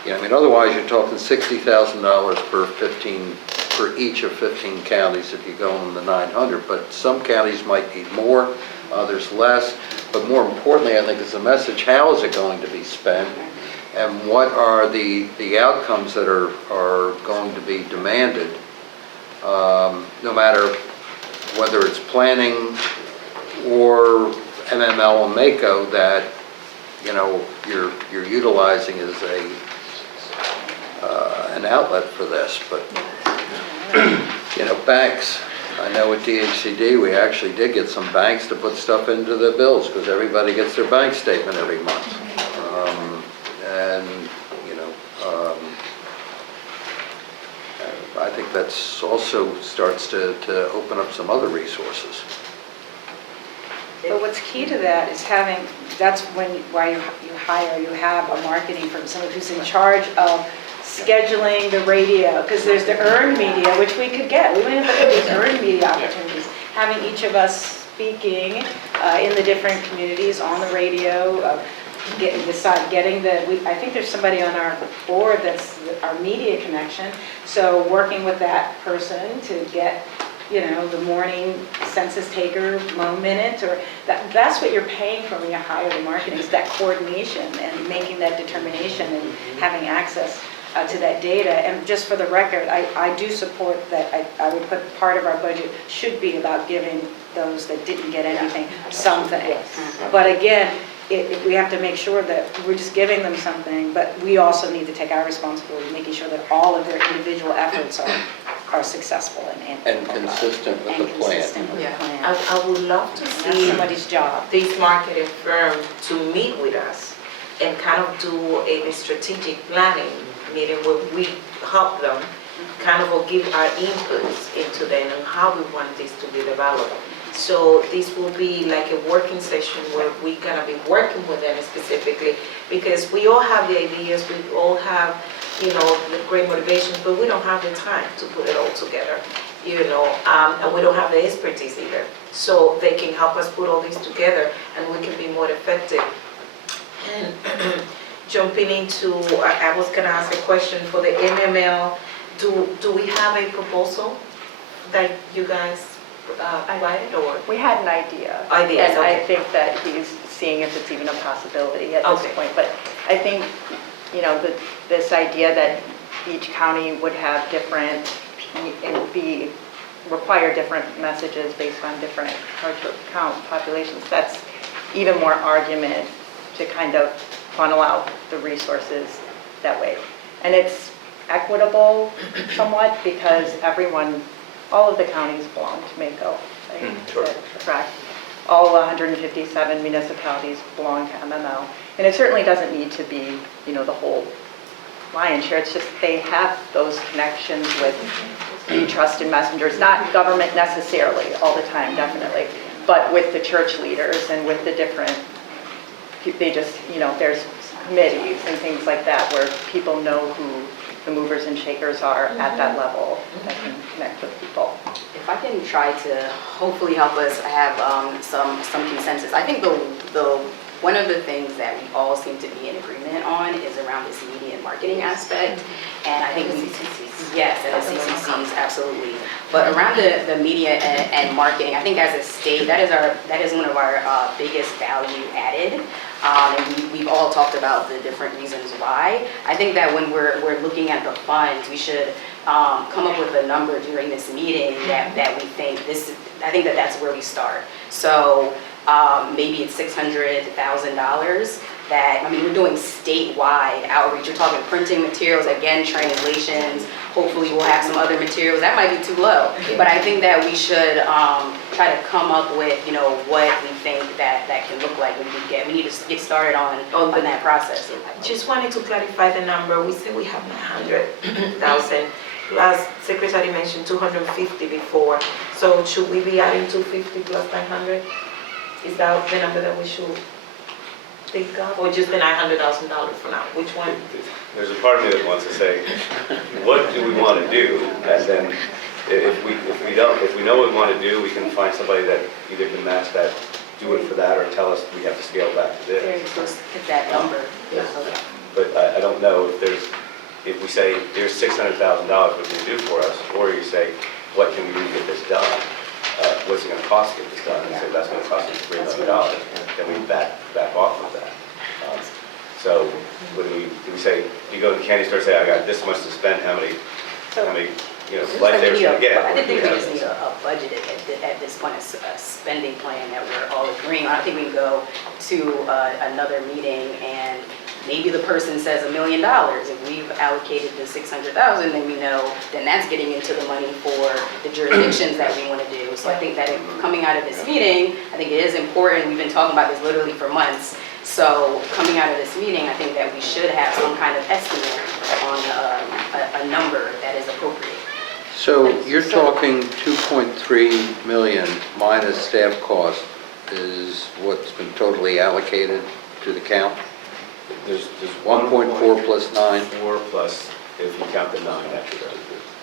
You know, I mean, otherwise you're talking $60,000 per each of 15 counties if you go on the 900, but some counties might need more, others less. But more importantly, I think is the message, how is it going to be spent? And what are the outcomes that are going to be demanded, no matter whether it's planning or MML and MACO that, you know, you're utilizing as an outlet for this. But, you know, banks, I know at DHCD we actually did get some banks to put stuff into the bills because everybody gets their bank statement every month. And, you know, I think that's also starts to open up some other resources. But what's key to that is having, that's why you hire, you have a marketing firm, someone who's in charge of scheduling the radio, because there's the earned media, which we could get. We might have to these earned media opportunities, having each of us speaking in the different communities on the radio, getting the, I think there's somebody on our board that's our media connection, so working with that person to get, you know, the morning census taker minute, or that's what you're paying for when you hire the marketing, is that coordination and making that determination and having access to that data. And just for the record, I do support that. I would put part of our budget should be about giving those that didn't get anything something. But again, we have to make sure that we're just giving them something, but we also need to take our responsibility, making sure that all of their individual efforts are successful And consistent with the plan. consistent with the plan. I would love to That's see somebody's job. this marketing firm to meet with us and kind of do a strategic planning meeting where we help them, kind of will give our inputs into them and how we want this to be developed. So this will be like a working session where we're gonna be working with them specifically, because we all have the ideas, we all have, you know, the great motivations, but we don't have the time to put it all together, you know, and we don't have the expertise either. So they can help us put all these together and we can be more effective. And jumping into, I was gonna ask a question for the MML. Do we have a proposal that you guys provided, or? We had an idea. Ideas, And I okay. think that he's seeing if it's even a possibility at this Okay. point. But I think, you know, this idea that each county would have different, and require different messages based on different hard-to-count populations, that's even more argument to kind of funnel out the resources that way. And it's equitable somewhat because all of the counties belong to MACO. Right? Sure. Is that correct? All 157 municipalities belong to MML. And it certainly doesn't need to be, you know, the whole lion's share. It's just they have those connections with the trusted messengers, not government necessarily all the time, definitely, but with the church leaders and with the different, they just, you know, there's committees and things like that where people know who the movers and shakers are at that level that can connect with people. If I can try to hopefully help us have some consensus, I think one of the things that we all seem to be in agreement on is around this media and marketing aspect. And I think yes, and the CCCs, absolutely. But around the media and marketing, I think as a state, that is one of our biggest value added. And we've all talked about the different reasons why. I think that when we're looking at the funds, we should come up with a number during this meeting that we think I think that's where we start. So maybe it's $600,000 that, I mean, we're doing statewide outreach. You're talking printing materials, again, translations. Hopefully we'll have some other materials. That might be too low. But I think that we should try to come up with, what we think that can look like when we need to get started on that process. Just wanted to clarify the number. We say we have 900,000. Last secretary mentioned 250 before. So should we be adding 250 plus 900? Is that the number that we should think of, or just the $900,000 for now? Which one? There's a part of me that wants to say, what do we want to do? And then if we know what we want to do, we can find somebody that either can match that, do it for that, or tell us we have to scale back to this. There you go, hit that number. But I don't know if we say, there's $600,000, what can you do for us? Or you say, what can we do to get this done? What's it going to cost to get this done? And say, that's going to cost us $3 million. Then we back off of that. So when do we say, you go to the candy store and say, I got this much to spend, how many lifesavers can I get? I think we just need a budget at this point, a spending plan that we're all agreeing on. I think we can go to another meeting and maybe the person says $1 million. If we've allocated the $600,000, then we know, then that's getting into the money for the jurisdictions that we want to do. So I think that coming out of this meeting, I think it is important. We've been talking about this literally for months. So coming out of this meeting, I think that we should have some kind of estimate on a number that is appropriate. So you're talking 2.3 million minus staff cost is what's been totally allocated to the count? There's 1.4 plus 9. 4 plus, if you count the 9, actually.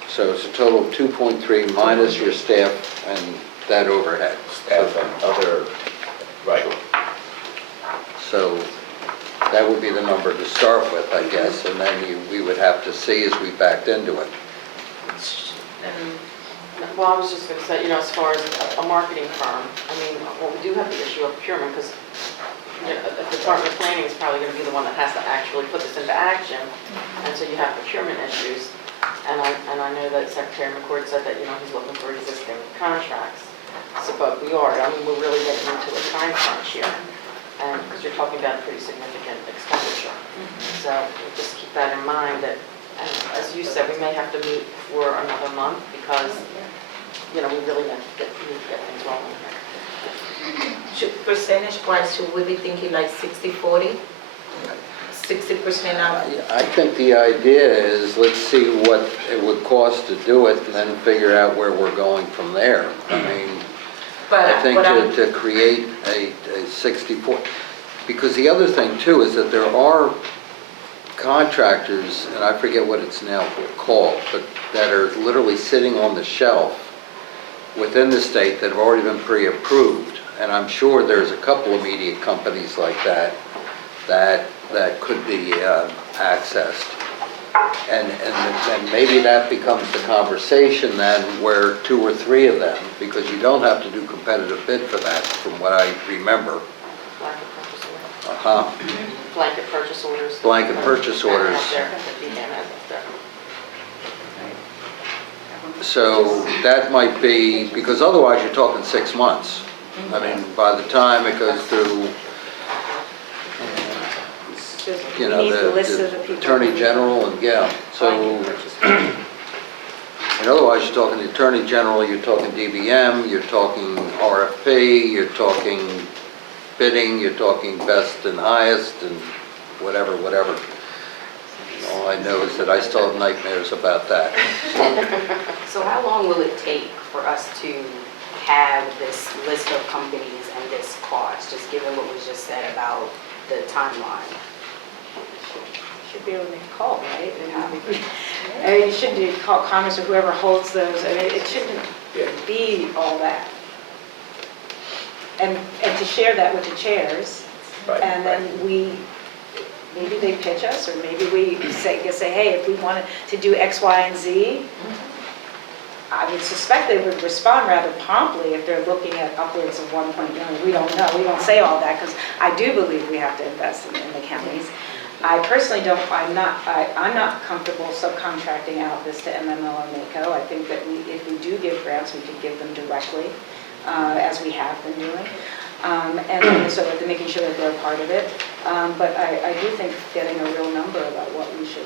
So it's a total of 2.3 minus your staff and that overhead. Staff and other, right. So that would be the number to start with, I guess, and then we would have to see as we backed into it. Well, I was just going to say, as far as a marketing firm, I mean, well, we do have the issue of procurement because the Department of Planning is probably going to be the one that has to actually put this into action, and so you have procurement issues. And I know that Secretary McCord said that, he's looking for existing contracts. So, but we're really getting into a time crunch here, and because you're talking about a pretty significant expenditure. So just keep that in mind that, as you said, we may have to meet for another month because, we really need to get things rolling here. Percentage-wise, should we be thinking like 60-40? 60% out? I think the idea is, let's see what it would cost to do it and then figure out where we're going from there. I mean, I think to create a 64, because the other thing too is that there are contractors, and I forget what it's now called, but that are literally sitting on the shelf within the state that have already been pre-approved. And I'm sure there's a couple of media companies like that could be accessed. And maybe that becomes the conversation then where 2 or 3 of them, because you don't have to do competitive bid for that, from what I remember. Blanket purchase orders. Uh-huh. Blanket purchase orders. Blanket purchase orders. So that might be, because otherwise you're talking 6 months. I mean, by the time it goes through, We need the list of the the people. Attorney General and, so, and otherwise you're talking the Attorney General, you're talking DBM, you're talking RFP, you're talking bidding, you're talking best and highest and whatever. All I know is that I still have nightmares about that. So how long will it take for us to have this list of companies and this cost, just given what was just said about the timeline? Should be able to make a call, right? I mean, you should call Congress or whoever holds those. I mean, it shouldn't be all that. And to share that with the chairs, and then maybe they pitch us, or maybe we say, hey, if we wanted to do X, Y, and Z, I would suspect they would respond rather promptly if they're looking at upwards of 1 million. We don't know. We don't say all that because I do believe we have to invest in the counties. I personally don't. I'm not comfortable subcontracting out this to MML or NACO. I think that if we do give grants, we could give them directly, as we have been doing, and so making sure that they're part of it. But I do think getting a real number about what we should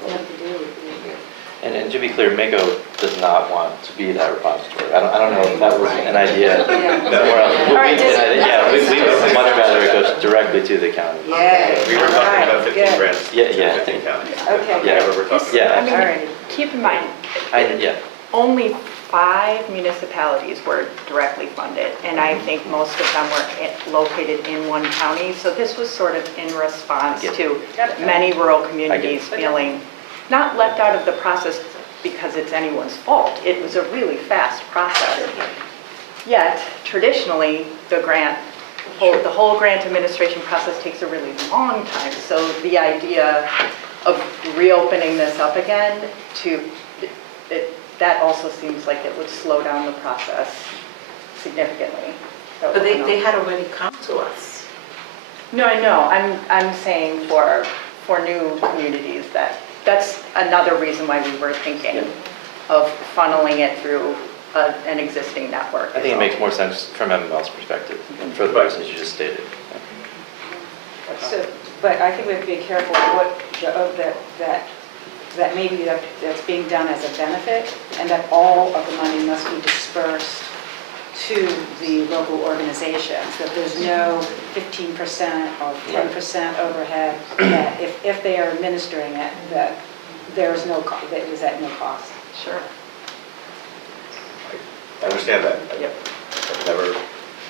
do would be good. And to be clear, Mako does not want to be that repository. I don't know if that was an idea somewhere else. All right, just- Yeah, we would much rather it goes directly to the county. Yeah. We were talking about 15 Good. grants Yeah, to yeah. 15 counties. Okay, Yeah, good. we're talking Yeah. I mean, All right. keep in mind, Yeah. only 5 municipalities were directly funded, and I think most of them were located in one county. So this was sort of in response I get to many rural communities it. feeling not left out of the process because it's anyone's fault. It was a really fast process. Yet, traditionally, the whole grant administration process takes a really long time. So the idea of reopening this up again that also seems like it would slow down the process significantly. So, But you know. they had already come to us. No, I know, I'm saying for new communities, that's another reason why we were thinking of funneling it through an existing network. I think it makes more sense from MML's perspective and for the reasons you just stated. So, but I think we have to be careful what, that maybe that's being done as a benefit, and that all of the money must be dispersed to the local organizations, that there's no 15% or 10% overhead, that if they are administering it, that there's no, that it was at no cost. Sure. I understand that. Yep. I've never No,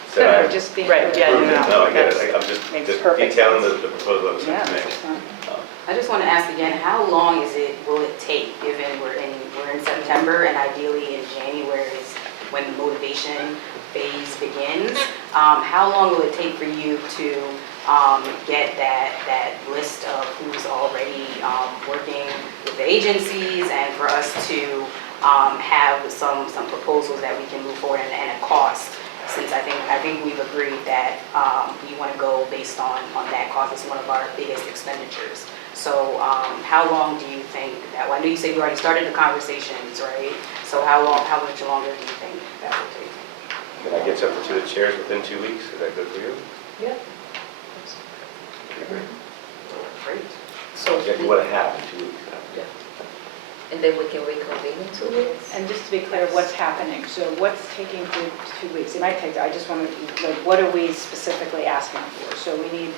said I no, just being. Right, yeah, approved it. no, No, I get that's- it. I'm just makes perfect detailing sense. the proposal that was Yeah, sent to me. that's fine. I just want to ask again, how long will it take, given we're in September and ideally in January is when the motivation phase begins? How long will it take for you to get that list of who's already working with the agencies, and for us to have some proposals that we can move forward and a cost? Since I think we've agreed that we want to go based on that cost. It's one of our biggest expenditures. So how long do you think that, well, I know you said you already started the conversations, right? So how much longer do you think that will take? Can I get something to the chairs within 2 weeks? Is that good for you? Yeah. Great. So, Exactly what I have in 2 weeks. and then we can reconvene in 2 weeks? And just to be clear, what's happening? So what's taking 2 weeks? It might take, I just want to, like, what are we specifically asking for? So we need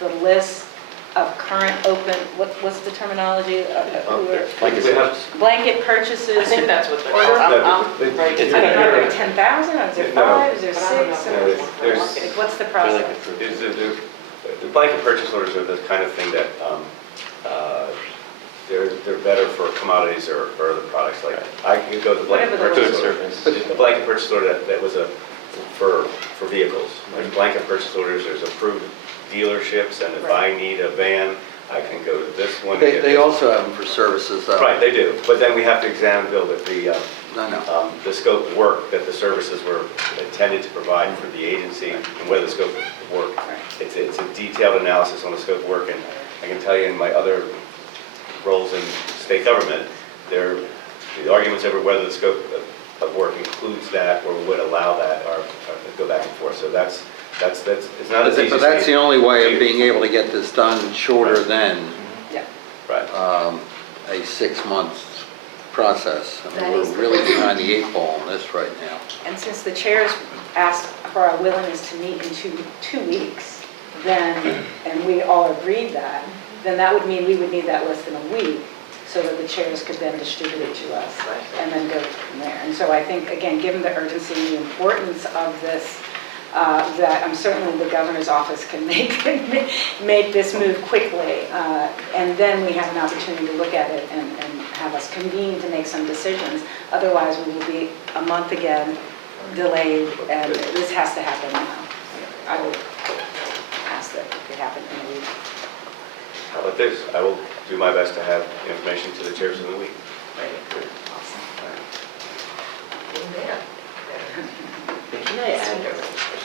the list of current open, what's the terminology? Like We have- Blanket purchases. I think that's what they're, Order? I'm It's- right. I mean, are there 10,000, is there No. 5, is there But I don't 6? know if it's there's- marketing. What's the process? Is the blanket purchase orders are the kind of thing that they're better for commodities or other products. Like I could go to the blanket Whatever the purchase Food order. service. The blanket purchase order that was for vehicles. There's blanket purchase orders. There's approved dealerships, and if I need a van, I can go to this one. They get they this. also have them for services, though. Right, they do. But then we have to examine, Bill, No. the scope of work that the services were intended to provide for the agency, and whether the scope of work. It's a detailed analysis on the scope of work, and I can tell you in my other roles in state government, the arguments over whether the scope of work includes that or would allow that are go back and forth. So it's not as easy. But that's the only way of being able to get this done shorter than Yeah. Right. a 6-month process. I That mean, is we're the really way. behind the 8 ball on this right now. And since the chairs asked for our willingness to meet in two weeks, then, and we all agreed that, then that would mean we would need that list in a week, so that the chairs could then distribute it to us, and then go from there. And so I think, again, given the urgency and the importance of this, that certainly the governor's office can make this move quickly, and then we have an opportunity to look at it and have us convene to make some decisions. Otherwise, we will be a month again delayed, and this has to happen now. I will ask that it happen in a week. How about this? I will do my best to have information to the chairs in the week. Can I add,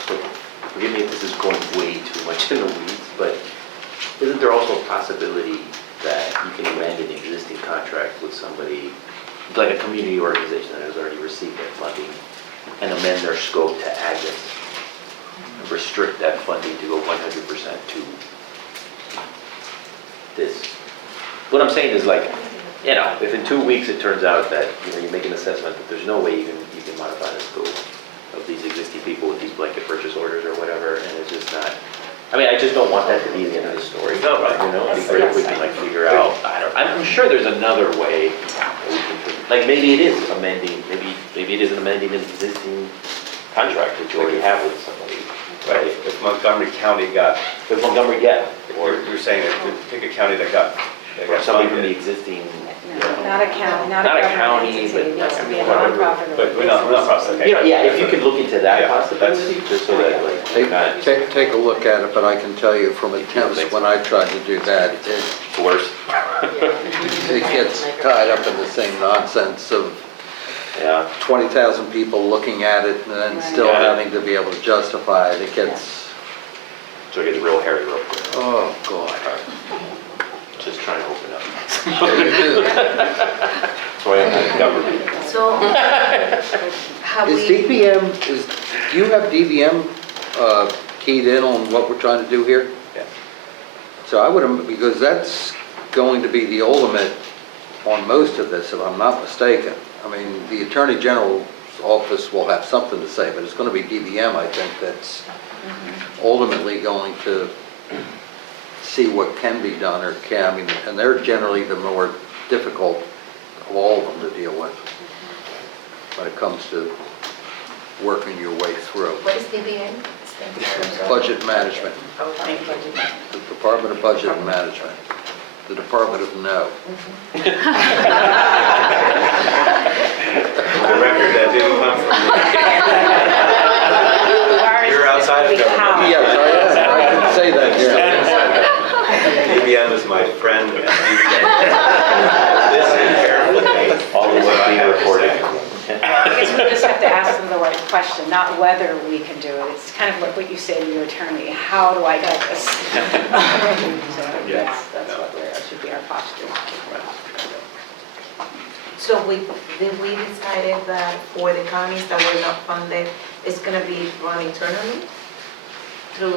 so forgive me if this is going way too much in the weeds, but isn't there also a possibility that you can amend an existing contract with somebody, like a community organization that has already received that funding, and amend their scope to add this, restrict that funding to go 100% to this. What I'm saying is like, you know, if in 2 weeks it turns out that, you know, you make an assessment that there's no way you can modify the scope of these existing people with these blanket purchase orders or whatever, and it's just not, I mean, I just don't want that to be the end of the story. No, right. You know, it'd be great if we can like figure out, I'm sure there's another way that we can, like maybe it is amending, maybe it is amending an existing contract that you already have with somebody, Right, right? if Montgomery County got, If Montgomery, yeah, or or you're saying that, pick a county that got somebody from the funded. existing, Not a county, not a Not a government county, entity, but it needs to be a whatever. nonprofit. But we're not process, okay. you know, yeah, if you could look into that Yeah, possibility, just so that like, Take, not take a look at it, but I can tell you from attempts when I tried to do that, it's worse. it gets tied up in the same nonsense of Yeah, 20,000 people looking at it and then still Yeah. having to be able to justify it. It gets, so it gets real hairy real quick. oh, God. Just trying to open up. Is That's why I'm not government. So, have we, DVM, do you have DVM keyed in on what we're trying to do here? Yeah. So I would, because that's going to be the ultimate on most of this, if I'm not mistaken. I mean, the Attorney General's office will have something to say, but it's going to be DVM, I think, that's ultimately going to see what can be done or can, I mean, and they're generally the more difficult of all of them to deal with when it comes to working your way through. what is DBN? Budget management, Oh, thank you. the Department of Budget and Management, the Department of No. For the record, that didn't come from me. You're outside of government. Yes, I can say that, yeah. DBM is my friend. And listen carefully. All this to what is I being have to recorded. say. I guess we just have to ask them the right question, not whether we can do it. It's kind of like what you say to your attorney, how do I get this? So that's what should be our posture. So we decided that for the counties that were not funded, it's gonna be run internally through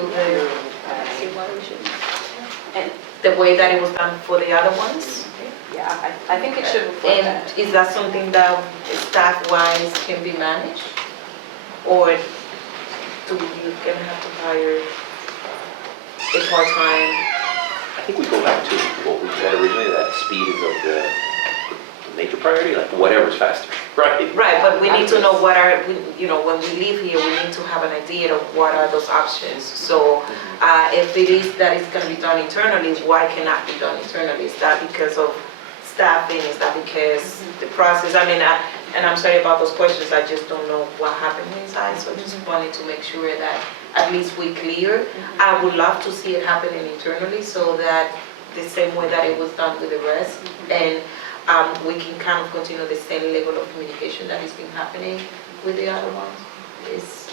See why we should. the way that it was done for the other ones? Yeah, I think it should reflect And that. is that something that staff-wise can be managed? Or do you gonna have to hire a part-time? I think we go back to what we said originally, that speed is of the major priority, like whatever's faster, right? Right, but we need to know what are, you know, when we leave here, we need to have an idea of what are those options. So if it is that it's going to be done internally, why cannot be done internally? Is that because of staffing? Is that because the process? I mean, and I'm sorry about those questions, I just don't know what happened inside, so I just wanted to make sure that at least we clear. I would love to see it happening internally so that the same way that it was done with the rest, and we can kind of continue the same level of communication that has been happening with the other ones. Is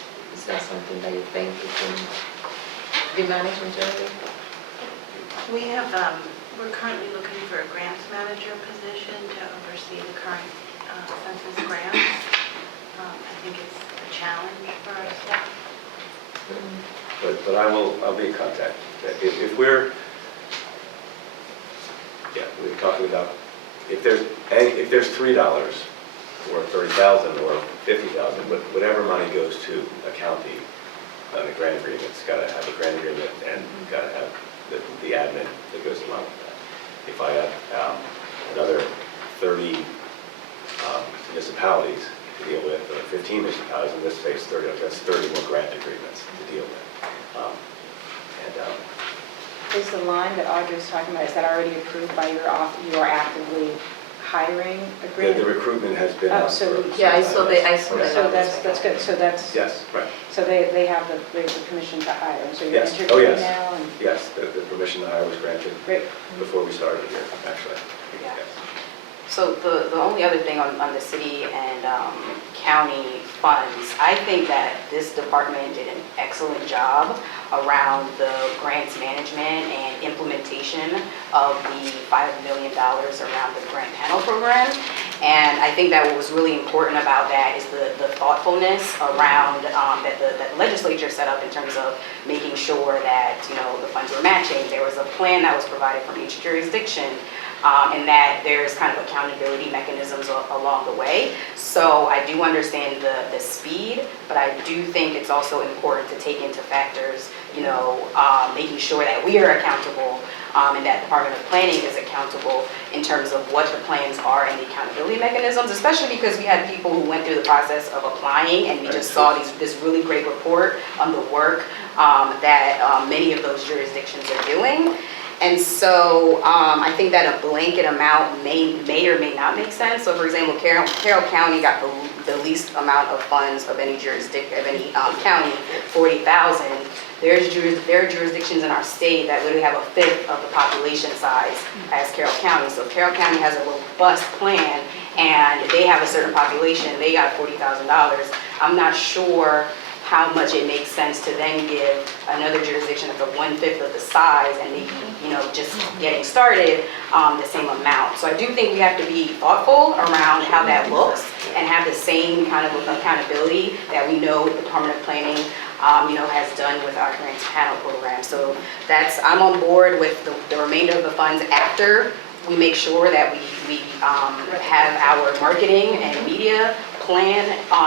that something that you think you can be managed internally? We have, we're currently looking for a grants manager position to oversee the current census grants. I think it's a challenge for our staff. But I'll be in contact. If we're, yeah, we're talking about, if there's $3 or 30,000 or 50,000, whatever money goes to a county on a grant agreement, it's got to have a grant agreement and got to have the admin that goes along with that. If I have another 30 municipalities to deal with, or 15 municipalities, in this case 30, that's 30 more grant agreements to deal with. Is the line that Audrey's talking about, is that already approved by your office? You are actively hiring a grant? The recruitment has been Oh, on so- for- Yeah, I saw the So that's good, so that's, Yes, right. so they have the permission to hire, and so you're Yes. Oh, interviewing yes. now? And Yes, the permission to hire was granted great. before we started here, actually. Yeah. Yes. So the only other thing on the city and county funds, I think that this department did an excellent job around the grants management and implementation of the $5 million around the grant panel program. And I think that what was really important about that is the thoughtfulness around that the legislature set up in terms of making sure that, you know, the funds were matching. There was a plan that was provided from each jurisdiction, and that there's kind of accountability mechanisms along the way. So I do understand the speed, but I do think it's also important to take into factors, you know, making sure that we are accountable, and that Department of Planning is accountable in terms of what the plans are and the accountability mechanisms, especially because we had people who went through the process of applying, and we just saw this really great report on the work that many of those jurisdictions are doing. And so I think that a blanket amount may or may not make sense. So for example, Carroll County got the least amount of funds of any jurisdiction, of any county, 40,000. There are jurisdictions in our state that literally have a fifth of the population size as Carroll County. So if Carroll County has a robust plan and they have a certain population, they got $40,000. I'm not sure how much it makes sense to then give another jurisdiction that's a 1/5 of the size and maybe, you know, just getting started, the same amount. So I do think we have to be thoughtful around how that looks and have the same kind of accountability that we know the Department of Planning, you know, has done with our grants panel program. So I'm on board with the remainder of the funds after we make sure that we have our marketing and media plan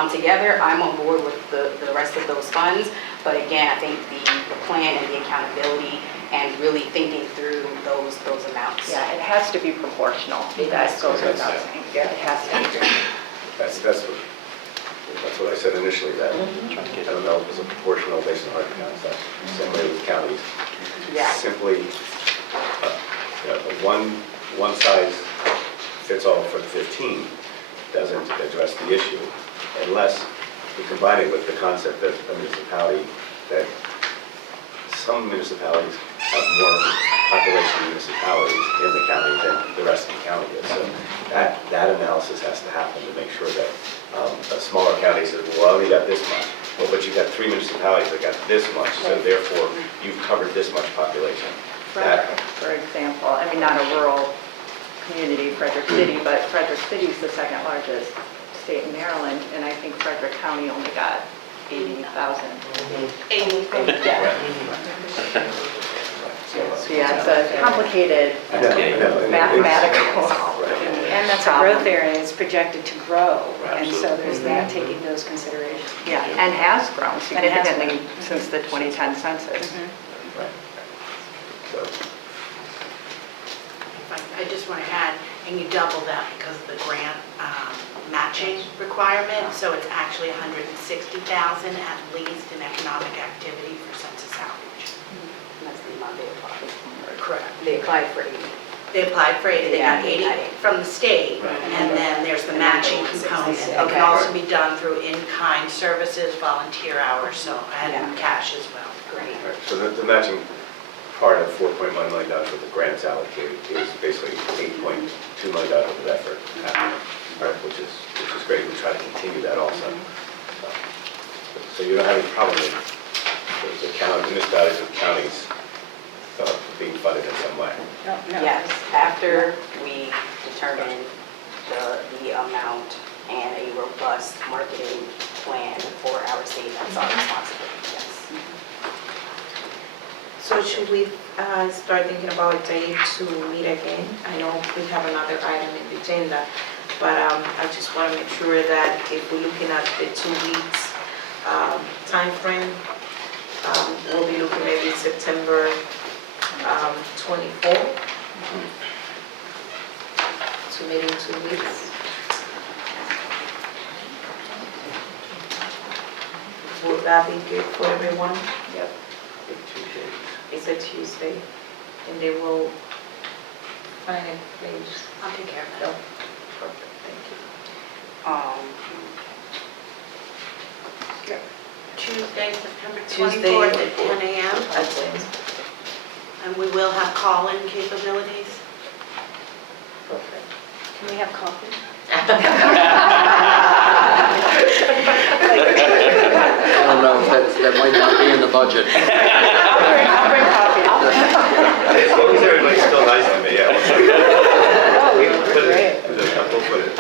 together. I'm on board with the rest of those funds, but again, I think the plan and the accountability and really thinking through those amounts. Yeah, it has to be proportional. That goes without saying. Yeah, it has to be. That's what I said initially, that I don't know if it's a proportional based on Hardin County, that's the same way with counties. Yeah. Simply, you know, one size fits all for the 15 doesn't address the issue unless you combine it with the concept that a municipality, that some municipalities have more population municipalities in the county than the rest of the county is. So that analysis has to happen to make sure that a smaller county says, well, I only got this much. Well, but you've got 3 municipalities that got this much, so therefore you've covered this much population. Frederick, for example, I mean, not a rural community, Frederick City, but Frederick City is the second largest state in Maryland, and I think Frederick County only got 80,000. 80. So yeah, it's a complicated mathematical. And that's a growth area, it's projected to grow, and so there's that, taking those considerations. Yeah, and has grown And it has significantly since the 2010 census. So, I just want to add, and you double that because of the grant matching requirement, so it's actually $160,000 at least in economic activity for census outreach. And that's the amount they applied. Correct. They applied for 80. They applied for 80, they got 80 Yeah. from the state, Right. and then there's the And then matching the component. 160. It Okay. can also be done through in-kind services, volunteer hours, so, and Yeah. cash as well. Great. right, so the matching part of $4.1 million with the grants allocated is basically $8.2 million of effort happening, right, which is great. We try to continue that also. So you don't have any problem with the county, municipalities and counties being funded in some way? No. Yes, after we determine the amount and a robust marketing plan for our state, that's our responsibility, yes. So should we start thinking about a date to meet again? I know we have another item in the agenda, but I just want to make sure that if we're looking at the 2 weeks timeframe, we'll be looking maybe September 24th to meet in 2 weeks. Would that be good for everyone? Yep. It's a Tuesday, and they will find a place. I'll take care of No, that. perfect, thank you. Tuesday, September Tuesday, 24th at 10 a.m. I'd say. And we will have call-in capabilities. Perfect. Can we have coffee? I don't know, that might not be in the budget. I'll bring coffee. As long as everybody's still nice to me, yeah. Oh, we were great. We'll put it.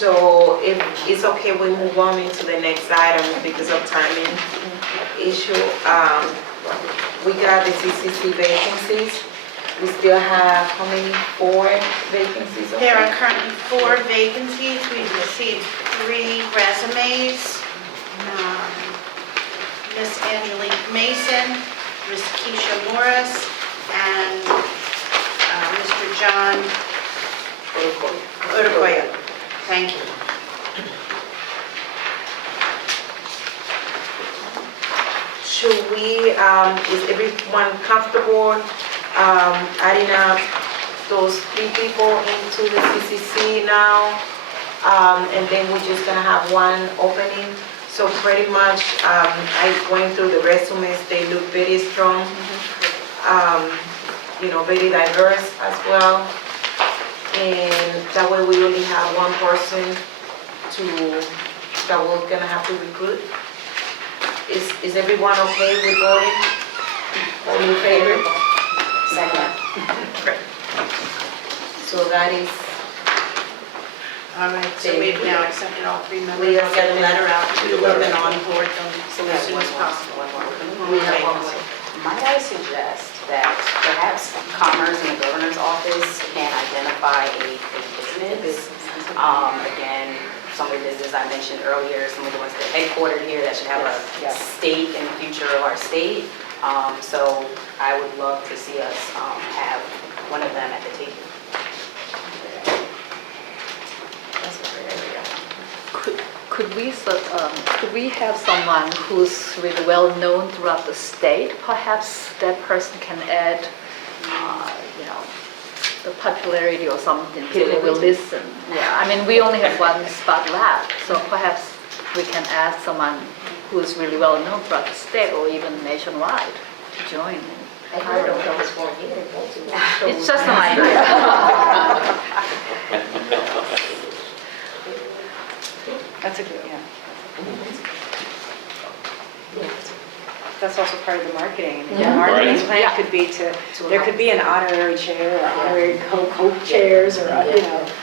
So if it's okay, we move on into the next item because of timing issue. We got the CCC vacancies. We still have, how many, 4 vacancies? There are currently 4 vacancies. We've received 3 resumes. Miss Angelique Mason, Miss Keisha Morris, and Mr. John Uruguayo. Thank you. Should we, is everyone comfortable adding up those 3 people into the CCC now? And then we're just gonna have 1 opening? So pretty much, I going through the resumes, they look very strong. Very diverse as well. And that way we only have 1 person that we're gonna have to recruit. Is everyone okay with voting? All in favor? Second. So that is, All right, so we've now accepted all 3 members. We I'll get a accepted- letter out to Get a letter them out. on board them as soon as possible. we have 1 more. Might I suggest that perhaps Commerce and the Governor's Office can identify a business? Again, some of the businesses I mentioned earlier, some of the ones that are headquartered here that should have a stake in the future of our state. So I would love to see us have one of them at the table. That's a great idea. Could we have someone who's really well known throughout the state? Perhaps that person can add, the popularity or something. People will listen. Yeah, I mean, we only have 1 spot left, so perhaps we can ask someone who's really well known throughout the state or even nationwide to join. I heard of those 4 here. It's just an idea. That's a good, That's also part of the marketing. The marketing Right. plan could be there could be an honorary chair, or honorary co-chairs, or,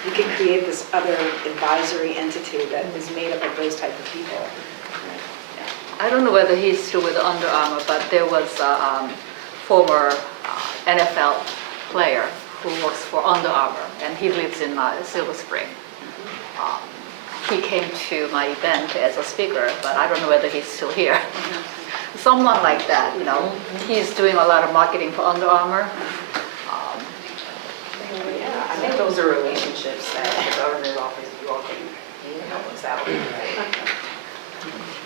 you could create this other advisory entity that is made up of those type of people. I don't know whether he's still with Under Armour, but there was a former NFL player who works for Under Armour, and he lives in Silver Spring. He came to my event as a speaker, but I don't know whether he's still here. Someone like that, he's doing a lot of marketing for Under Armour. I think those are relationships that the Governor's Office, you all can help us out.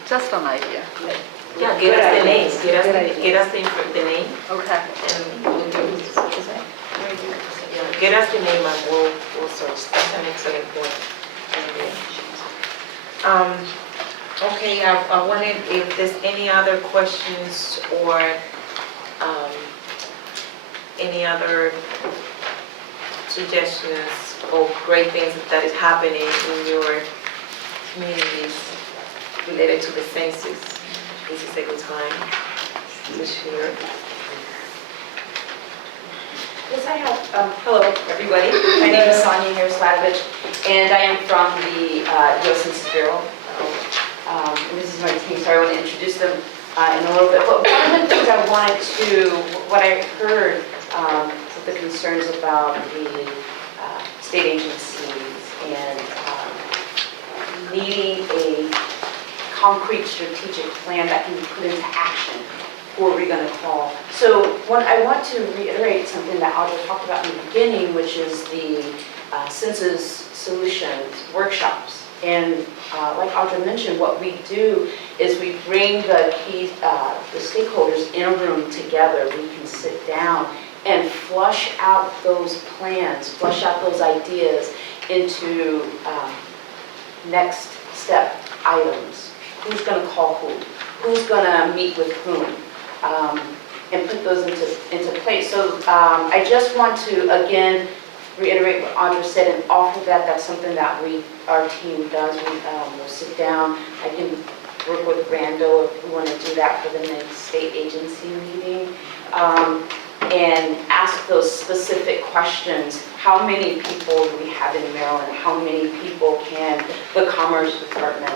Just an idea. Yeah, get us the names, get us the name. Okay. And we'll do, get us the name and we'll search. That's an excellent point. Okay, I wanted, if there's any other questions or any other suggestions or great things that is happening in your communities related to the census, this is a good time to share. Yes, I have. Hello, everybody. My name is Sonia Harris-Ladovich, and I am from the U.S. Census Bureau. This is my team, so I want to introduce them in a little bit. But one of the things I wanted to, what I heard, the concerns about the state agencies and needing a concrete strategic plan that can be put into action. Who are we going to call? So what I want to reiterate something that Audra talked about in the beginning, which is the census solutions workshops. And like Audra mentioned, what we do is we bring the key, the stakeholders in a room together. We can sit down and flush out those plans, flush out those ideas into next step items. Who's going to call who? Who's going to meet with whom? And put those into place. So I just want to, again, reiterate what Audra said and offer that. That's something that our team does. We'll sit down. I can work with Randall if we want to do that for the next state agency meeting. And ask those specific questions. How many people do we have in Maryland? How many people can the Commerce Department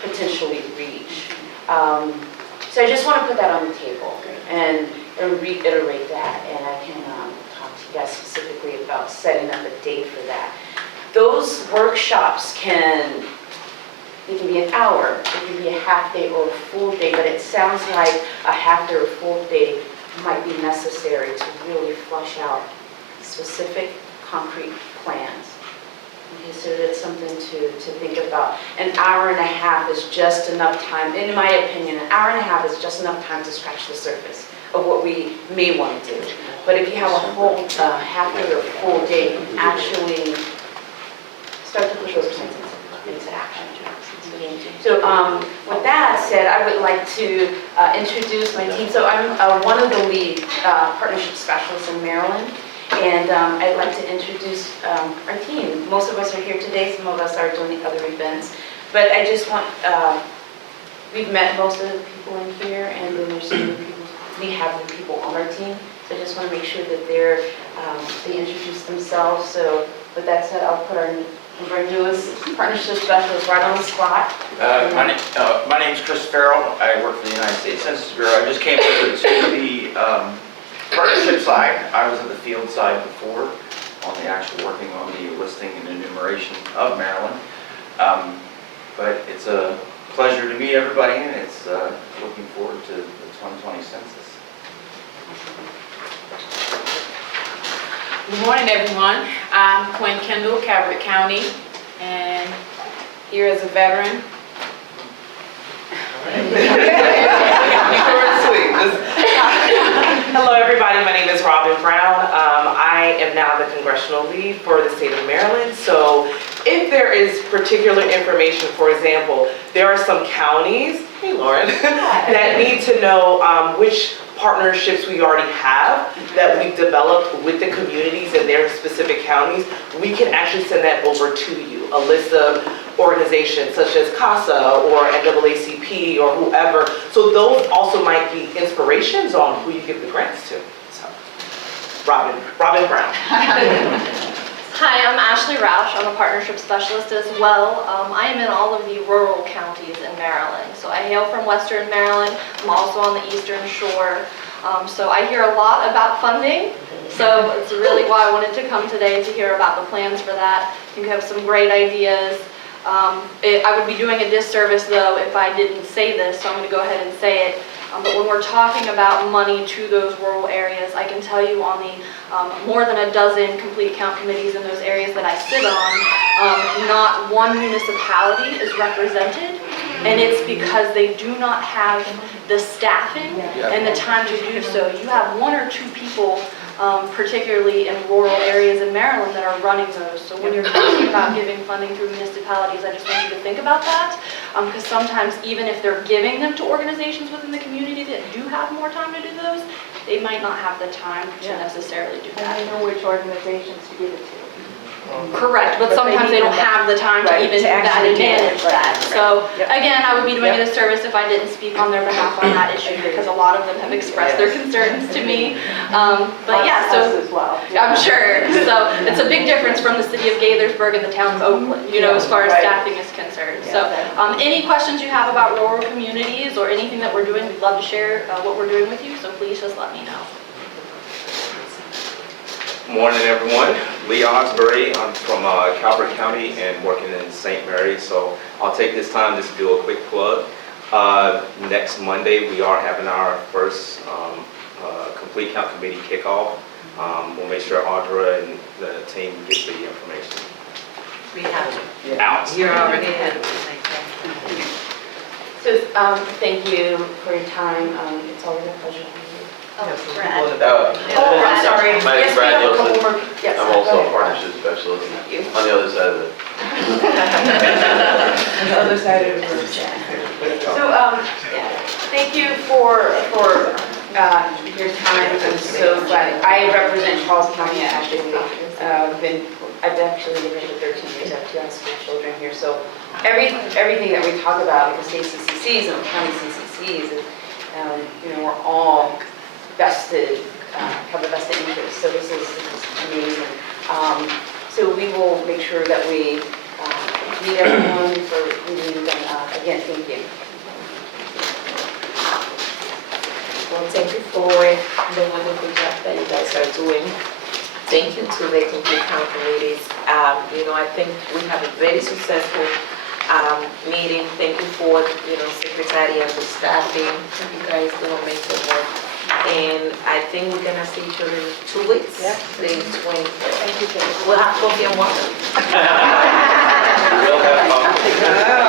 potentially reach? So I just want to put that on the table and reiterate that, and I can talk to you guys specifically about setting up a date for that. Those workshops can be an hour, it can be a half day or a full day, but it sounds like a half day or full day might be necessary to really flush out specific concrete plans. Okay, so that's something to think about. An hour and a half is just enough time, in my opinion, an hour and a half is just enough time to scratch the surface of what we may want to do. But if you have a whole half day or full day, you can actually start to put those plans into action. So with that said, I would like to introduce my team. So I'm one of the lead partnership specialists in Maryland, and I'd like to introduce our team. Most of us are here today, some of us are doing other events, but I just want, we've met most of the people in here, and then there's some new people, we have new people on our team, so I just want to make sure that they introduce themselves. So with that said, I'll put our newest partnership specialist right on the spot. My name is Chris Farrell. I work for the United States Census Bureau. I just came over to the partnership side. I was at the field side before on the actual working on the listing and enumeration of Maryland. But it's a pleasure to meet everybody, and it's looking forward to the 2020 census. Good morning, everyone. I'm Quinn Kendall, Calvert County, and here as a veteran. Hello, everybody. My name is Robin Brown. I am now the congressional lead for the state of Maryland. So if there is particular information, for example, there are some counties, hey Lauren, that need to know which partnerships we already have that we've developed with the communities in their specific counties, we can actually send that over to you. A list of organizations such as CASA or NAACP or whoever. So those also might be inspirations on who you give the grants to. So, Robin Brown. Hi, I'm Ashley Roush. I'm a partnership specialist as well. I am in all of the rural counties in Maryland. So I hail from Western Maryland. I'm also on the Eastern Shore. So I hear a lot about funding. So it's really why I wanted to come today to hear about the plans for that. I think you have some great ideas. I would be doing a disservice though if I didn't say this, so I'm going to go ahead and say it. But when we're talking about money to those rural areas, I can tell you on the more than a dozen complete count committees in those areas that I sit on, not one municipality is represented, and it's because they do not have the staffing and the time to do so. You have one or two people, particularly in rural areas in Maryland, that are running those. So when you're talking about giving funding through municipalities, I just want you to think about that, because sometimes even if they're giving them to organizations within the community that do have more time to do those, they might not have the time to necessarily do that. And they know which organizations to give it to. Correct, but sometimes they don't have the time to even do that and manage that. So again, I would be doing a disservice if I didn't speak on their behalf on that issue, because a lot of them have expressed their concerns to me. But yeah, so I'm sure. So it's a big difference from the city of Gaithersburg and the town of Oakland, you know, as far as staffing is concerned. So any questions you have about rural communities or anything that we're doing, we'd love to share what we're doing with you, so please just let me know. Morning, everyone. Lee Osbury. I'm from Calvert County and working in St. Mary's. So I'll take this time just to do a quick plug. Next Monday, we are having our first complete count committee kickoff. We'll make sure Audra and the team gets the information. We have it. Out. You're already ahead. So thank you for your time. It's always a pleasure. Oh, Brad. Oh, I'm sorry. My name is Yes, we Brad have a couple Nielsen. more. Yes, I'm go also ahead. a partnership specialist on the other side of it. On the other side of the room. So, thank you for your time. I'm so glad. I represent Charles County, actually. I've actually lived here for 13 years. I have 2 high school children here. So everything that we talk about, like the state CCCs and county CCCs, is, we're all vested, have have a vested interest, so this is amazing. So we will make sure that we meet everyone for meeting, again, thank you. Well, thank you for the wonderful job that you guys are doing. Thank you to the complete town committees. I think we have a very successful meeting. Thank you for, secretary and the staffing. You guys do amazing work. And I think we're gonna see each other in 2 weeks. Yeah. The 24th. Thank you, Jennifer. We'll have coffee and water. We'll have fun.